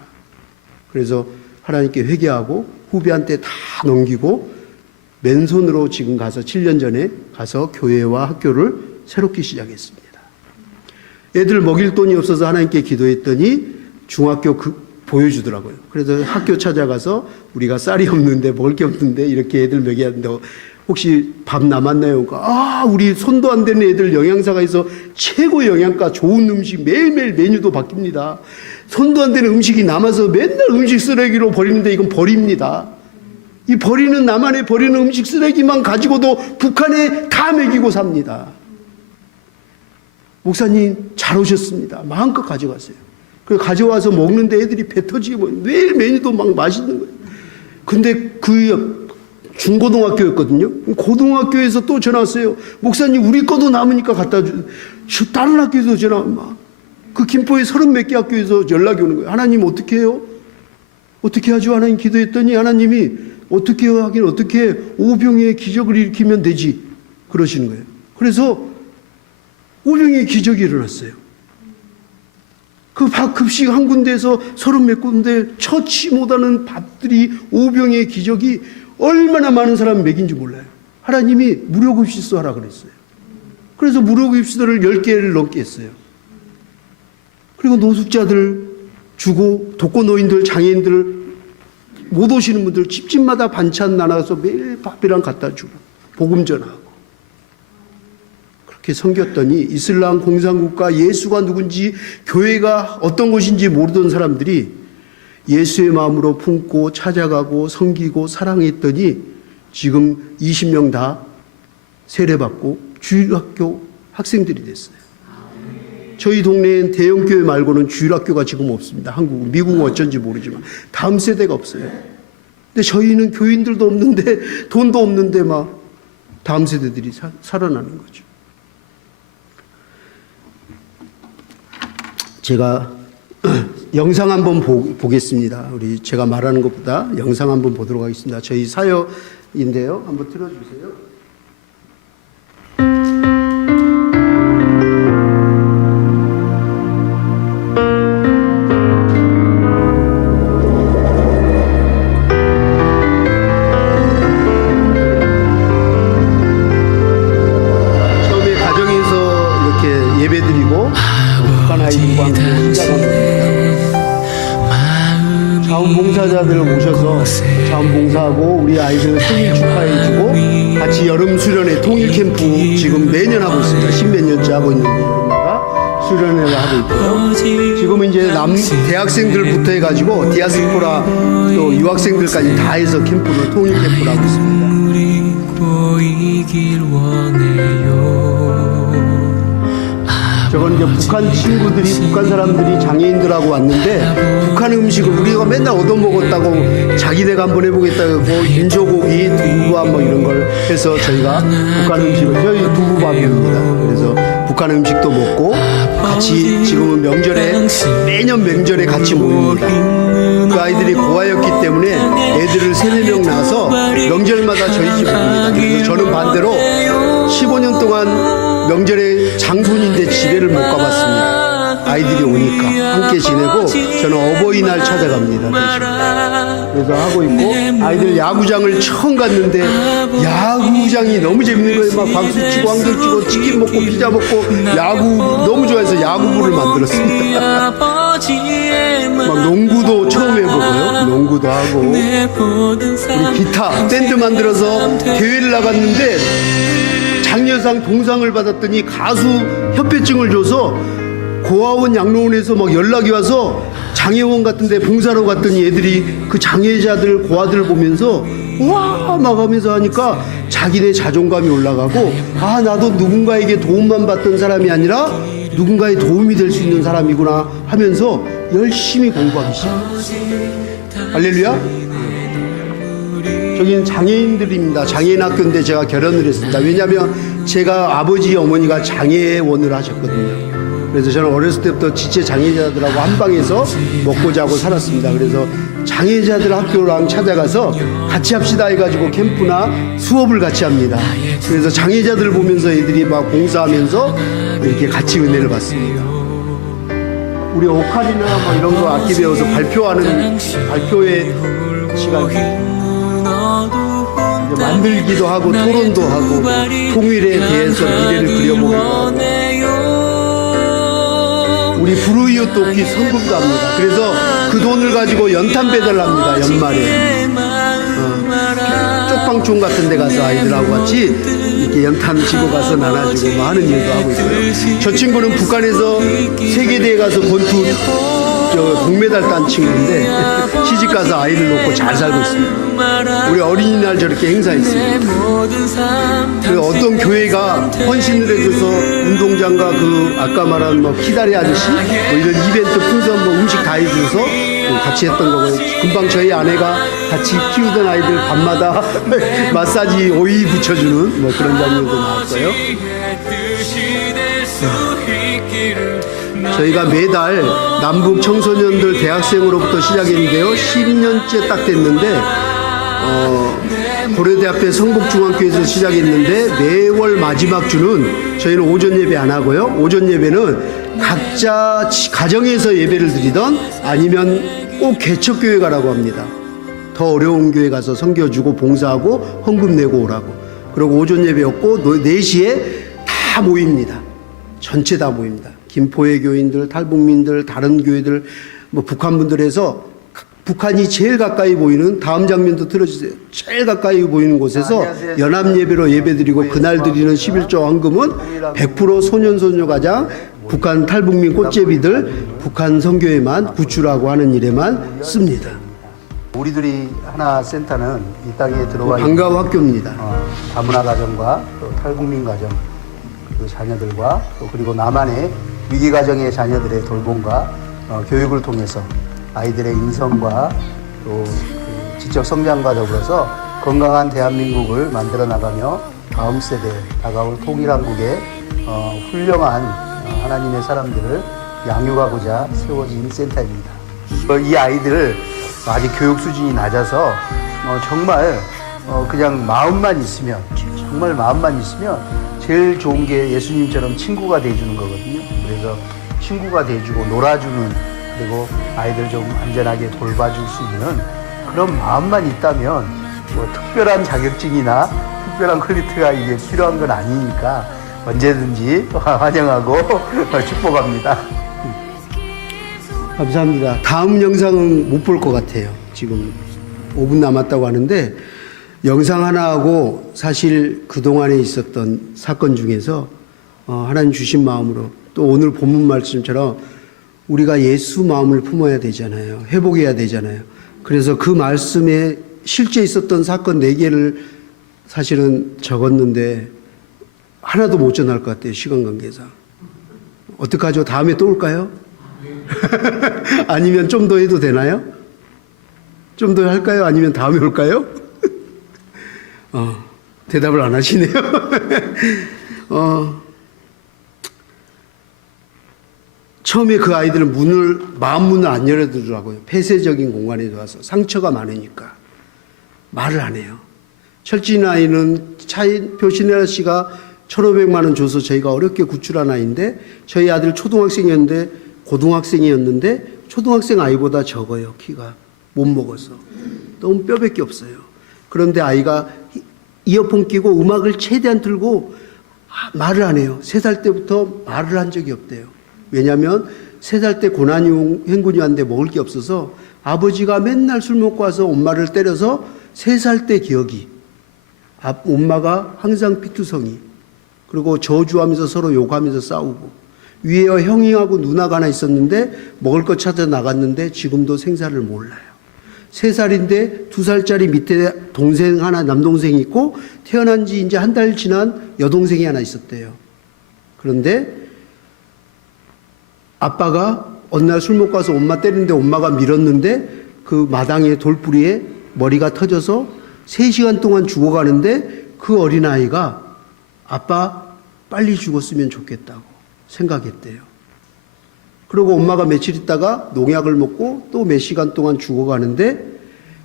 그래서 하나님께 회개하고 후배한테 다 넘기고 맨손으로 지금 가서 7년 전에 가서 교회와 학교를 새롭게 시작했습니다. 애들 먹일 돈이 없어서 하나님께 기도했더니 중학교 보여주더라고요. 그래서 학교 찾아가서 우리가 쌀이 없는데 먹을 게 없는데 이렇게 애들 먹여야 된다고, 혹시 밥 남았나요? 그러니까 우리 손도 안 되는 애들 영양사가 있어 최고 영양가 좋은 음식 매일매일 메뉴도 바뀝니다. 손도 안 되는 음식이 남아서 맨날 음식 쓰레기로 버리는데 이건 버립니다. 이 버리는, 남한에 버리는 음식 쓰레기만 가지고도 북한에 다 먹이고 삽니다. 목사님 잘 오셨습니다. 마음껏 가져가세요. 그래서 가져와서 먹는데 애들이 배 터지게 매일 메뉴도 막 맛있는 거예요. 근데 그 중고등학교였거든요. 고등학교에서 또 전화 왔어요. 목사님 우리 거도 남으니까 갖다 주. 다른 학교에서 전화 막. 그 김포에 30몇 개 학교에서 연락이 오는 거예요. 하나님 어떻게 해요? 어떻게 하죠? 하나님 기도했더니 하나님이 어떻게 하긴 어떻게 해? 오병이의 기적을 일으키면 되지. 그러시는 거예요. 그래서 오병이의 기적이 일어났어요. 그 급식 한 군데에서 30몇 군데 처치 못하는 밥들이 오병이의 기적이 얼마나 많은 사람을 먹인지 몰라요. 하나님이 무료급식소 하라 그랬어요. 그래서 무료급식소를 10개를 넘게 했어요. 그리고 노숙자들 주고 독거노인들, 장애인들 못 오시는 분들 집집마다 반찬 나눠서 매일 밥이랑 갖다 주고 복음 전하고 그렇게 섬겼더니 이슬람 공산국가 예수가 누군지 교회가 어떤 곳인지 모르던 사람들이 예수의 마음으로 품고 찾아가고 섬기고 사랑했더니 지금 20명 다 세례받고 주일학교 학생들이 됐어요. 저희 동네엔 대형교회 말고는 주일학교가 지금 없습니다. 한국은. 미국은 어쩐지 모르지만 다음 세대가 없어요. 근데 저희는 교인들도 없는데 돈도 없는데 막 다음 세대들이 살아나는 거죠. 제가 영상 한번 보겠습니다. 우리 제가 말하는 것보다 영상 한번 보도록 하겠습니다. 저희 사역인데요. 한번 틀어주세요. 처음에 가정에서 이렇게 예배드리고 북한 아이들과 함께 시작합니다. 자원봉사자들을 모셔서 자원봉사하고 우리 아이들 생일 축하해주고 같이 여름 수련회 통일 캠프 지금 매년 하고 있습니다. 10몇 년째 하고 있는데 여름마다 수련회를 하고 있고요. 지금은 이제 대학생들부터 해가지고 디아스포라 또 유학생들까지 다 해서 캠프를 통일 캠프를 하고 있습니다. 저건 이제 북한 친구들이, 북한 사람들이 장애인들하고 왔는데 북한 음식을 우리가 맨날 얻어먹었다고 자기네가 한번 해보겠다고 인조고기, 두부밥 뭐 이런 걸 해서 저희가 북한 음식을, 저희 두부밥입니다. 그래서 북한 음식도 먹고 같이 지금은 명절에, 매년 명절에 같이 모입니다. 그 아이들이 고아였기 때문에 애들을 3-4명 낳아서 명절마다 저희 집 옵니다. 그래서 저는 반대로 15년 동안 명절에 장손인데 집에를 못 가봤습니다. 아이들이 오니까 함께 지내고 저는 어버이날 찾아갑니다. 대신. 그래서 하고 있고 아이들 야구장을 처음 갔는데 야구장이 너무 재밌는 거예요. 막 박수 치고 황들 치고 치킨 먹고 피자 먹고 야구 너무 좋아해서 야구부를 만들었습니다. 막 농구도 처음 해보고요. 농구도 하고 우리 기타 밴드 만들어서 대회를 나갔는데 장려상 동상을 받았더니 가수 협회증을 줘서 고아원 양로원에서 막 연락이 와서 장애원 같은데 봉사로 갔더니 애들이 그 장애자들 고아들 보면서 와 막 하면서 하니까 자기네 자존감이 올라가고 아 나도 누군가에게 도움만 받던 사람이 아니라 누군가의 도움이 될 수 있는 사람이구나 하면서 열심히 공부하기 시작했어요. 할렐루야. 저기는 장애인들입니다. 장애인 학교인데 제가 결혼을 했습니다. 왜냐하면 제가 아버지 어머니가 장애원을 하셨거든요. 그래서 저는 어렸을 때부터 지체 장애자들하고 한 방에서 먹고 자고 살았습니다. 그래서 장애자들 학교랑 찾아가서 같이 합시다 해가지고 캠프나 수업을 같이 합니다. 그래서 장애자들 보면서 애들이 막 봉사하면서 이렇게 같이 은혜를 받습니다. 우리 오카리나 뭐 이런 거 악기 배워서 발표하는 발표회 시간 만들기도 하고 토론도 하고 통일에 대해서 미래를 그려보기도 하고 우리 불우이웃 돕기 성금도 합니다. 그래서 그 돈을 가지고 연탄 배달합니다. 연말에 쪽방촌 같은 데 가서 아이들하고 같이 이렇게 연탄 지고 가서 나눠주고 뭐 하는 일도 하고 있고요. 저 친구는 북한에서 세계대회 가서 권투 동메달 딴 친구인데 시집가서 아이를 놓고 잘 살고 있습니다. 우리 어린이날 저렇게 행사했습니다. 그리고 어떤 교회가 헌신을 해줘서 운동장과 그 아까 말한 뭐 키다리 아저씨 뭐 이런 이벤트 풍선 뭐 음식 다 해줘서 같이 했던 거고요. 금방 저희 아내가 같이 키우던 아이들 밤마다 마사지 오이 붙여주는 뭐 그런 장면도 나왔어요. 저희가 매달 남북 청소년들 대학생으로부터 시작했는데요. 10년째 딱 됐는데 고려대 앞에 성북중학교에서 시작했는데 매월 마지막 주는 저희는 오전 예배 안 하고요. 오전 예배는 각자 가정에서 예배를 드리던 아니면 꼭 개척교회 가라고 합니다. 더 어려운 교회 가서 섬겨주고 봉사하고 헌금 내고 오라고. 그리고 오전 예배였고 4시에 다 모입니다. 전체 다 모입니다. 김포의 교인들, 탈북민들, 다른 교회들, 뭐 북한분들에서 북한이 제일 가까이 보이는 다음 장면도 틀어주세요. 제일 가까이 보이는 곳에서 연합 예배로 예배드리고 그날 드리는 11조 헌금은 100% 소년소녀 가장 북한 탈북민 꽃제비들 북한 선교에만 구출하고 하는 일에만 씁니다. 우리들이 하나 센터는 이 땅에 들어와 방과후 학교입니다. 다문화 가정과 또 탈북민 가정 그 자녀들과 또 그리고 남한의 위기 가정의 자녀들의 돌봄과 교육을 통해서 아이들의 인성과 또 그 지적 성장과 더불어서 건강한 대한민국을 만들어 나가며 다음 세대 다가올 통일한국의 훌륭한 하나님의 사람들을 양육하고자 세워진 센터입니다. 이 아이들 아직 교육 수준이 낮아서 정말 그냥 마음만 있으면 정말 마음만 있으면 제일 좋은 게 예수님처럼 친구가 돼주는 거거든요. 그래서 친구가 돼주고 놀아주는 그리고 아이들 좀 안전하게 돌봐줄 수 있는 그런 마음만 있다면 뭐 특별한 자격증이나 특별한 퀄리티가 이게 필요한 건 아니니까 언제든지 환영하고 축복합니다. 감사합니다. 다음 영상은 못 볼 것 같아요. 지금 5분 남았다고 하는데 영상 하나하고 사실 그동안에 있었던 사건 중에서 하나님 주신 마음으로 또 오늘 본문 말씀처럼 우리가 예수 마음을 품어야 되잖아요. 회복해야 되잖아요. 그래서 그 말씀에 실제 있었던 사건 4개를 사실은 적었는데 하나도 못 전할 것 같아요. 시간 관계상. 어떡하죠? 다음에 또 올까요? 아니면 좀 더 해도 되나요? 좀 더 할까요? 아니면 다음에 올까요? 대답을 안 하시네요. 처음에 그 아이들은 마음 문을 안 열어두더라고요. 폐쇄적인 공간에 들어와서 상처가 많으니까 말을 안 해요. 철진 아이는 표신혜라 씨가 1,500만 원 줘서 저희가 어렵게 구출한 아이인데 저희 아들 초등학생이었는데 고등학생이었는데 초등학생 아이보다 적어요. 키가 못 먹어서 너무 뼈밖에 없어요. 그런데 아이가 이어폰 끼고 음악을 최대한 틀고 말을 안 해요. 3살 때부터 말을 한 적이 없대요. 왜냐하면 3살 때 고난이 행군이 왔는데 먹을 게 없어서 아버지가 맨날 술 먹고 와서 엄마를 때려서 3살 때 기억이, 엄마가 항상 피투성이, 그리고 저주하면서 서로 욕하면서 싸우고, 위에 형이하고 누나가 하나 있었는데 먹을 거 찾아 나갔는데 지금도 생사를 몰라요. 3살인데 2살짜리 밑에 동생 하나, 남동생이 있고 태어난 지 이제 한 달 지난 여동생이 하나 있었대요. 그런데 아빠가 어느 날 술 먹고 와서 엄마 때리는데 엄마가 밀었는데 그 마당에 돌뿌리에 머리가 터져서 3시간 동안 죽어가는데 그 어린아이가 아빠 빨리 죽었으면 좋겠다고 생각했대요. 그리고 엄마가 며칠 있다가 농약을 먹고 또 몇 시간 동안 죽어가는데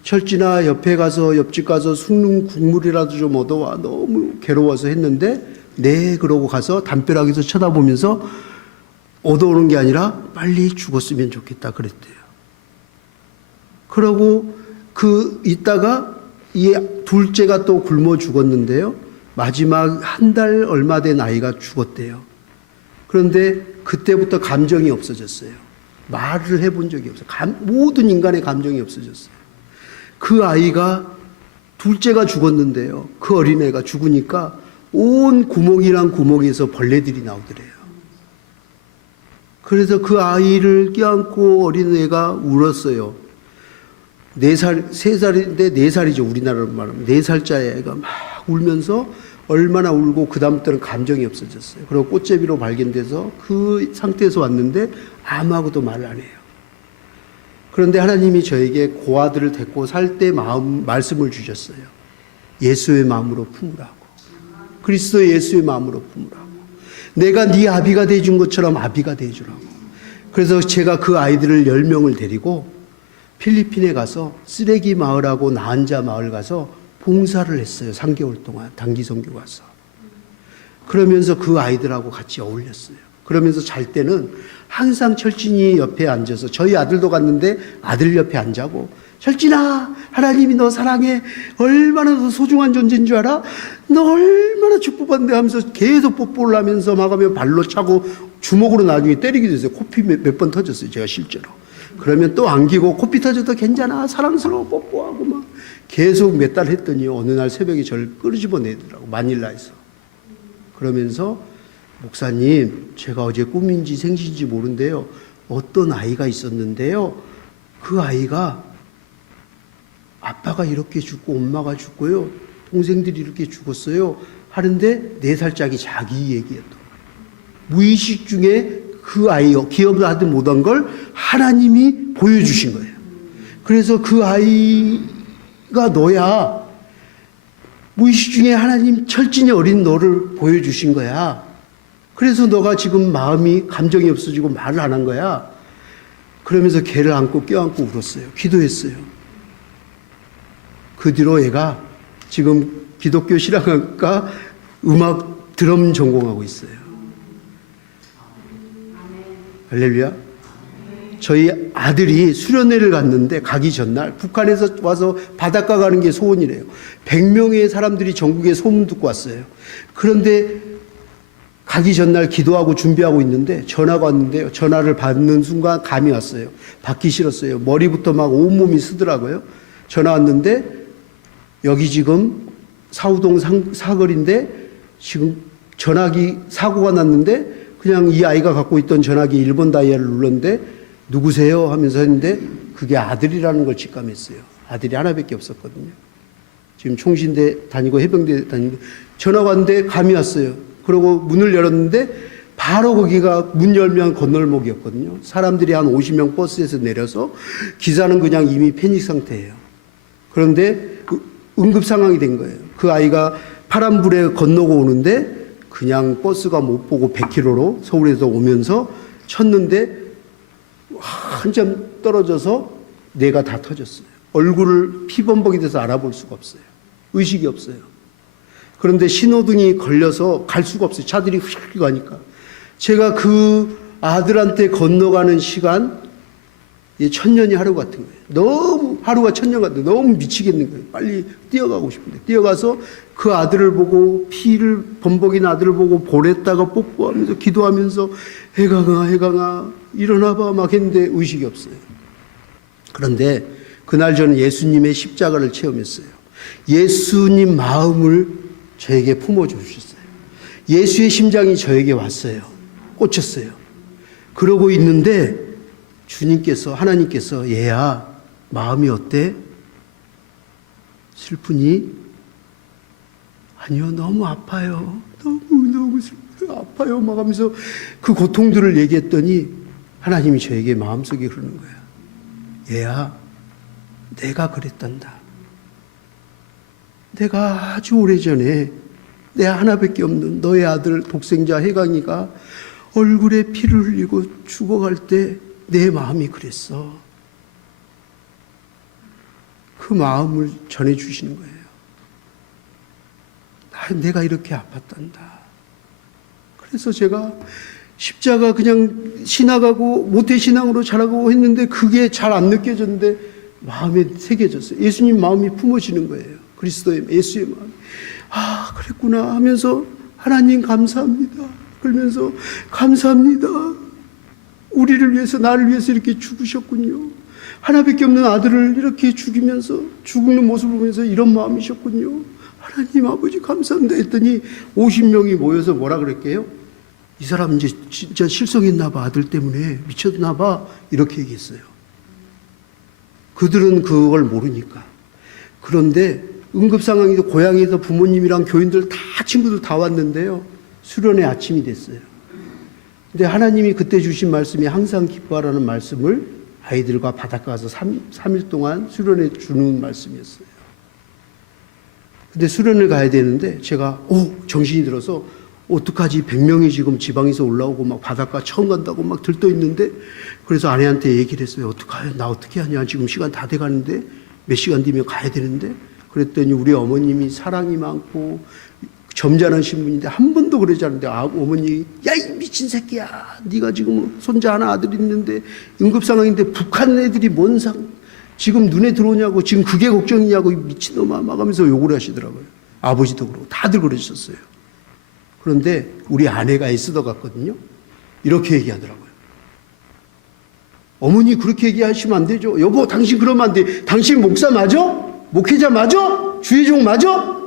철진아 옆에 가서 옆집 가서 숭늉 국물이라도 좀 얻어와. 너무 괴로워서 했는데 네 그러고 가서 담벼락에서 쳐다보면서 얻어오는 게 아니라 빨리 죽었으면 좋겠다 그랬대요. 그러고 이따가 이 둘째가 또 굶어 죽었는데요. 마지막 한 달 얼마 된 아이가 죽었대요. 그런데 그때부터 감정이 없어졌어요. 말을 해본 적이 없어요. 모든 인간의 감정이 없어졌어요. 그 아이가 둘째가 죽었는데요. 그 어린애가 죽으니까 온 구멍이란 구멍에서 벌레들이 나오더래요. 그래서 그 아이를 껴안고 어린애가 울었어요. 3살인데 4살이죠. 우리나라로 말하면 4살짜리 애가 막 울면서 얼마나 울고 그다음부터는 감정이 없어졌어요. 그리고 꽃제비로 발견돼서 그 상태에서 왔는데 아무하고도 말을 안 해요. 그런데 하나님이 저에게 고아들을 데리고 살 때 말씀을 주셨어요. 예수의 마음으로 품으라고. 그리스도 예수의 마음으로 품으라고. 내가 네 아비가 돼준 것처럼 아비가 돼주라고. 그래서 제가 그 아이들을 10명을 데리고 필리핀에 가서 쓰레기 마을하고 나한자 마을 가서 봉사를 했어요. 3개월 동안 단기 선교 가서. 그러면서 그 아이들하고 같이 어울렸어요. 그러면서 잘 때는 항상 철진이 옆에 앉아서, 저희 아들도 갔는데 아들 옆에 앉아고, 철진아 하나님이 너 사랑해. 얼마나 더 소중한 존재인 줄 알아? 너 얼마나 축복받는데 하면서 계속 뽀뽀를 하면서 막 하면 발로 차고 주먹으로 나중에 때리기도 했어요. 코피 몇 번 터졌어요. 제가 실제로. 그러면 또 안기고 코피 터져도 괜찮아 사랑스러워 뽀뽀하고 막 계속 몇 달 했더니 어느 날 새벽에 저를 끄집어내더라고. 마닐라에서. 그러면서 목사님 제가 어제 꿈인지 생신인지 모른대요. 어떤 아이가 있었는데요. 그 아이가 아빠가 이렇게 죽고 엄마가 죽고요. 동생들이 이렇게 죽었어요. 하는데 4살짜리 자기 얘기였던 무의식 중에 그 아이요. 기억하지 못한 걸 하나님이 보여주신 거예요. 그래서 그 아이가 너야. 무의식 중에 하나님 철진이 어린 너를 보여주신 거야. 그래서 너가 지금 마음이 감정이 없어지고 말을 안 한 거야. 그러면서 걔를 안고 껴안고 울었어요. 기도했어요. 그 뒤로 애가 지금 기독교 신앙학과 음악 드럼 전공하고 있어요. 할렐루야. 저희 아들이 수련회를 갔는데 가기 전날 북한에서 와서 바닷가 가는 게 소원이래요. 100명의 사람들이 전국에 소문 듣고 왔어요. 그런데 가기 전날 기도하고 준비하고 있는데 전화가 왔는데요. 전화를 받는 순간 감이 왔어요. 받기 싫었어요. 머리부터 막 온몸이 쓰더라고요. 전화 왔는데 여기 지금 사우동 사거리인데 지금 전화기 사고가 났는데 그냥 이 아이가 갖고 있던 전화기 1번 다이얼을 눌렀는데 누구세요? 하면서 했는데 그게 아들이라는 걸 직감했어요. 아들이 하나밖에 없었거든요. 지금 총신대 다니고 해병대 다니는데 전화가 왔는데 감이 왔어요. 그리고 문을 열었는데 바로 거기가 문 열면 건널목이었거든요. 사람들이 한 50명 버스에서 내려서 기사는 그냥 이미 패닉 상태예요. 그런데 응급 상황이 된 거예요. 그 아이가 파란불에 건너고 오는데 그냥 버스가 못 보고 100km로 서울에서 오면서 쳤는데 한참 떨어져서 뇌가 다 터졌어요. 얼굴을 피범벅이 돼서 알아볼 수가 없어요. 의식이 없어요. 그런데 신호등이 걸려서 갈 수가 없어요. 차들이 휙 가니까. 제가 그 아들한테 건너가는 시간, 이 천년이 하루 같은 거예요. 너무 하루가 천년 같은 거예요. 너무 미치겠는 거예요. 빨리 뛰어가고 싶은데 뛰어가서 그 아들을 보고 피를 범벅인 아들을 보고 볼에다가 뽀뽀하면서 기도하면서 해강아 일어나봐 막 했는데 의식이 없어요. 그런데 그날 저는 예수님의 십자가를 체험했어요. 예수님 마음을 저에게 품어주셨어요. 예수의 심장이 저에게 왔어요. 꽂혔어요. 그러고 있는데 주님께서, 하나님께서 얘야 마음이 어때? 슬프니? 아니요, 너무 아파요. 너무 슬퍼요. 아파요. 막 하면서 그 고통들을 얘기했더니 하나님이 저에게 마음속에 흐르는 거야. 얘야, 내가 그랬단다. 내가 아주 오래전에 내 하나밖에 없는 너의 아들 독생자 해강이가 얼굴에 피를 흘리고 죽어갈 때 내 마음이 그랬어. 그 마음을 전해주시는 거예요. 내가 이렇게 아팠단다. 그래서 제가 십자가 그냥 지나가고 모태신앙으로 자라고 했는데 그게 잘 안 느껴졌는데 마음에 새겨졌어요. 예수님 마음이 품어지는 거예요. 그리스도의, 예수의 마음이. 아, 그랬구나 하면서 하나님 감사합니다. 그러면서 감사합니다. 우리를 위해서, 나를 위해서 이렇게 죽으셨군요. 하나밖에 없는 아들을 이렇게 죽이면서 죽는 모습을 보면서 이런 마음이셨군요. 하나님 아버지 감사합니다 했더니 50명이 모여서 뭐라 그랬게요? 이 사람 이제 진짜 실성했나 봐. 아들 때문에 미쳤나 봐. 이렇게 얘기했어요. 그들은 그걸 모르니까. 그런데 응급 상황에서 고향에서 부모님이랑 교인들 다 친구들 다 왔는데요. 수련의 아침이 됐어요. 근데 하나님이 그때 주신 말씀이 항상 기뻐하라는 말씀을 아이들과 바닷가 가서 3일 동안 수련해 주는 말씀이었어요. 근데 수련을 가야 되는데 제가 정신이 들어서 어떡하지? 100명이 지금 지방에서 올라오고 막 바닷가 처음 간다고 막 들떠 있는데 그래서 아내한테 얘기를 했어요. 어떡하냐? 나 어떻게 하냐? 지금 시간 다 돼 가는데 몇 시간 뒤면 가야 되는데 그랬더니 우리 어머님이 사랑이 많고 점잖으신 분인데 한 번도 그러지 않는데 어머니 야 이 미친 새끼야 네가 지금 손자 하나 아들 있는데 응급 상황인데 북한 애들이 뭔 상 지금 눈에 들어오냐고 지금 그게 걱정이냐고 미친놈아 막 하면서 욕을 하시더라고요. 아버지도 그러고 다들 그러셨어요. 그런데 우리 아내가 애쓰러 갔거든요. 이렇게 얘기하더라고요. 어머니 그렇게 얘기하시면 안 되죠. 여보 당신 그러면 안 돼. 당신 목사 맞아? 목회자 맞아? 주의종 맞아?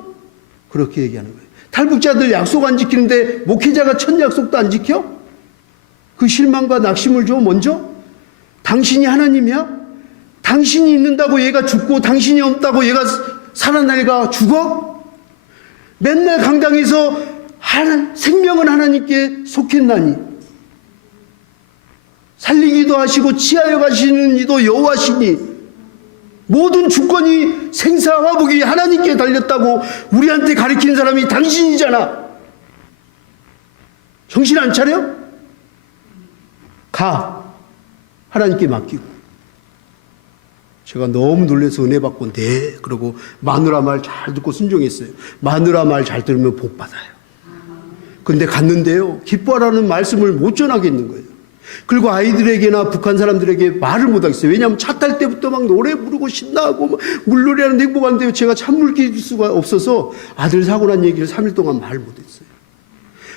그렇게 얘기하는 거예요. 탈북자들 약속 안 지키는데 목회자가 첫 약속도 안 지켜? 그 실망과 낙심을 줘 먼저? 당신이 하나님이야? 당신이 있는다고 얘가 죽고 당신이 없다고 얘가 살아나니까 죽어? 맨날 강당에서 생명은 하나님께 속했나니 살리기도 하시고 치하여 가시는 이도 여호와시니 모든 주권이 생사화복이 하나님께 달렸다고 우리한테 가르치는 사람이 당신이잖아. 정신 안 차려? 가. 하나님께 맡기고. 제가 너무 놀라서 은혜 받고 네. 그러고 마누라 말 잘 듣고 순종했어요. 마누라 말 잘 들으면 복 받아요. 근데 갔는데요. 기뻐하라는 말씀을 못 전하겠는 거예요. 그리고 아이들에게나 북한 사람들에게 말을 못 하겠어요. 왜냐하면 차 탈 때부터 막 노래 부르고 신나고 막 물놀이하는 행복한데요. 제가 찬물 끼울 수가 없어서 아들 사고 난 얘기를 3일 동안 말 못했어요.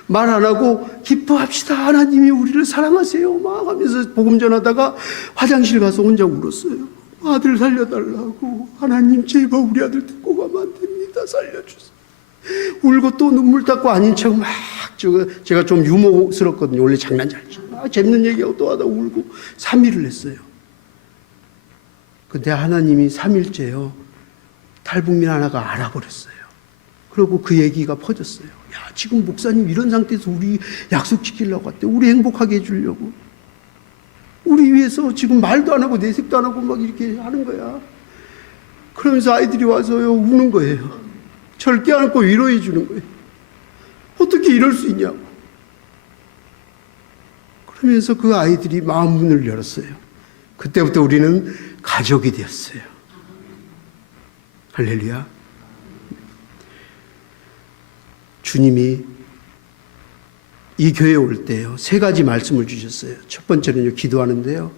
말 안 하고 기뻐합시다. 하나님이 우리를 사랑하세요. 막 하면서 복음 전하다가 화장실 가서 혼자 울었어요. 아들 살려달라고. 하나님 제발 우리 아들 데리고 가면 안 됩니다. 살려주세요. 울고 또 눈물 닦고 아닌 척 막 제가 좀 유머스럽거든요. 원래 장난 잘 쳐. 재밌는 얘기하고 또 하다 울고 3일을 했어요. 근데 하나님이 3일째요. 탈북민 하나가 알아버렸어요. 그리고 그 얘기가 퍼졌어요. 야, 지금 목사님 이런 상태에서 우리 약속 지키려고 왔대. 우리 행복하게 해주려고. 우리 위해서 지금 말도 안 하고 내색도 안 하고 막 이렇게 하는 거야. 그러면서 아이들이 와서요 우는 거예요. 저를 껴안고 위로해 주는 거예요. 어떻게 이럴 수 있냐고. 그러면서 그 아이들이 마음 문을 열었어요. 그때부터 우리는 가족이 되었어요. 할렐루야. 주님이 이 교회에 올 때요, 3가지 말씀을 주셨어요. 첫 번째는요, 기도하는데요,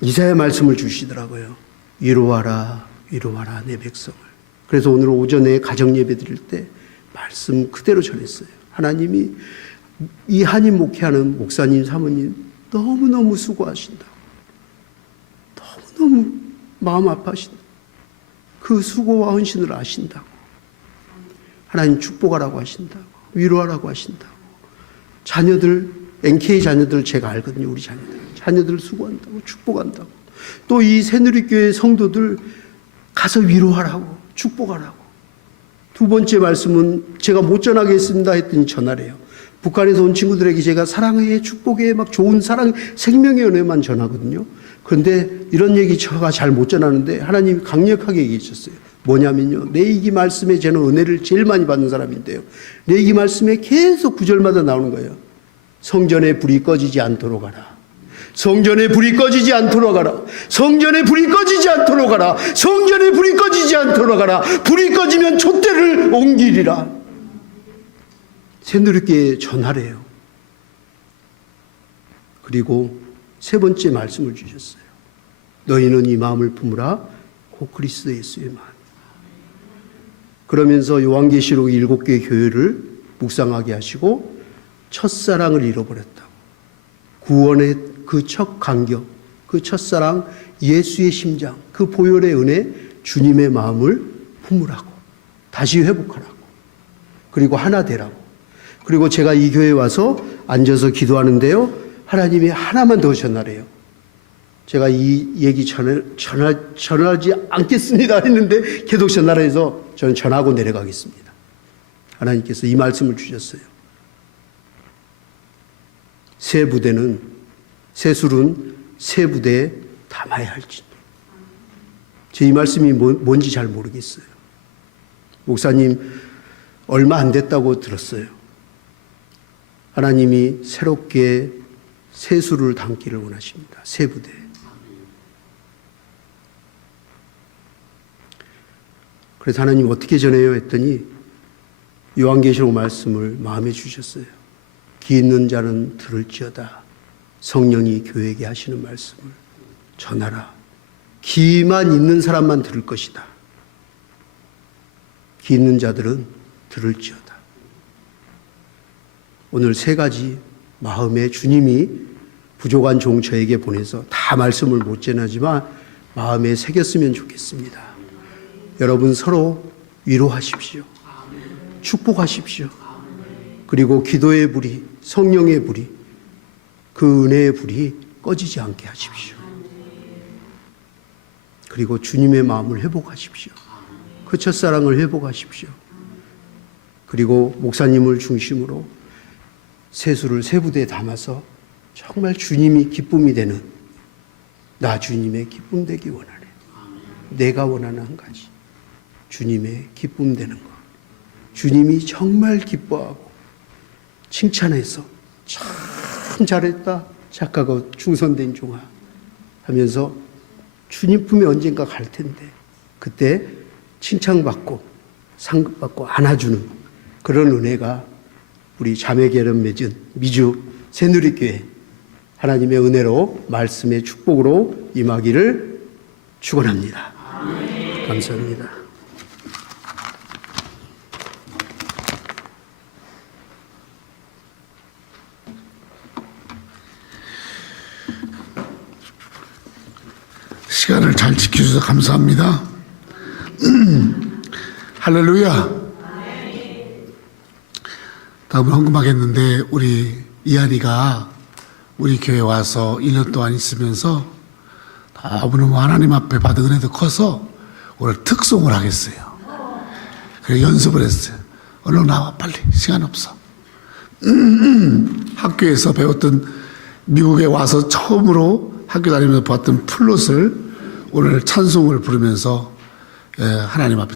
이사야 말씀을 주시더라고요. 위로하라, 위로하라, 내 백성을. 그래서 오늘 오전에 가정 예배 드릴 때 말씀 그대로 전했어요. 하나님이 이 한인 목회하는 목사님, 사모님 너무너무 수고하신다고. 너무너무 마음 아파하신다고. 그 수고와 헌신을 아신다고. 하나님 축복하라고 하신다고. 위로하라고 하신다고. 자녀들, NK 자녀들 제가 알거든요. 우리 자녀들 수고한다고, 축복한다고. 또 이 새누리교회 성도들 가서 위로하라고, 축복하라고. 두 번째 말씀은 제가 못 전하겠습니다 했더니 전하래요. 북한에서 온 친구들에게 제가 사랑해, 축복해, 막 좋은 사랑, 생명의 은혜만 전하거든요. 그런데 이런 얘기 제가 잘 못 전하는데 하나님이 강력하게 얘기하셨어요. 뭐냐면요, 내이기 말씀에 저는 은혜를 제일 많이 받는 사람인데요, 내이기 말씀에 계속 구절마다 나오는 거예요. 성전에 불이 꺼지지 않도록 하라. 성전에 불이 꺼지지 않도록 하라. 성전에 불이 꺼지지 않도록 하라. 성전에 불이 꺼지지 않도록 하라. 불이 꺼지면 촛대를 옮기리라. 새누리교회에 전하래요. 그리고 3번째 말씀을 주셨어요. 너희는 이 마음을 품으라. 곧 그리스도 예수의 마음. 그러면서 요한계시록 7개 교회를 묵상하게 하시고 첫사랑을 잃어버렸다고. 구원의 그 첫 간격, 그 첫사랑, 예수의 심장, 그 보혈의 은혜, 주님의 마음을 품으라고. 다시 회복하라고. 그리고 하나 되라고. 그리고 제가 이 교회에 와서 앉아서 기도하는데요, 하나님이 하나만 더 전하래요. 제가 이 얘기 전하지 않겠습니다 했는데 계속 전하라 해서 저는 전하고 내려가겠습니다. 하나님께서 이 말씀을 주셨어요. 새 부대는, 새 술은 새 부대에 담아야 할지. 제 이 말씀이 뭔지 잘 모르겠어요. 목사님 얼마 안 됐다고 들었어요. 하나님이 새롭게 새 술을 담기를 원하십니다. 새 부대. 그래서 하나님 어떻게 전해요 했더니 요한계시록 말씀을 마음에 주셨어요. 귀 있는 자는 들을지어다. 성령이 교회에게 하시는 말씀을 전하라. 귀만 있는 사람만 들을 것이다. 귀 있는 자들은 들을지어다. 오늘 3가지 마음에 주님이 부족한 종 저에게 보내서 다 말씀을 못 전하지만 마음에 새겼으면 좋겠습니다. 여러분 서로 위로하십시오. 축복하십시오. 그리고 기도의 불이, 성령의 불이, 그 은혜의 불이 꺼지지 않게 하십시오. 그리고 주님의 마음을 회복하십시오. 그 첫사랑을 회복하십시오. 그리고 목사님을 중심으로 세수를 새 부대에 담아서 정말 주님이 기쁨이 되는, 나 주님의 기쁨 되기 원하네. 내가 원하는 한 가지, 주님의 기쁨 되는 것. 주님이 정말 기뻐하고 칭찬해서 참 잘했다, 착하고 충성된 종아 하면서 주님 품에 언젠가 갈 텐데 그때 칭찬받고 상급받고 안아주는 그런 은혜가 우리 자매결연 맺은 미주 새누리교회 하나님의 은혜로, 말씀의 축복으로 임하기를 축원합니다. 감사합니다. 시간을 잘 지켜주셔서 감사합니다. 할렐루야. 다음은 헌금하겠는데, 우리 이한이가 우리 교회 와서 1년 동안 있으면서 너무너무 하나님 앞에 받은 은혜도 커서 오늘 특송을 하겠어요. 그래서 연습을 했어요. 얼른 나와, 빨리. 시간 없어. 학교에서 배웠던, 미국에 와서 처음으로 학교 다니면서 봤던 플롯을 오늘 찬송을 부르면서 하나님 앞에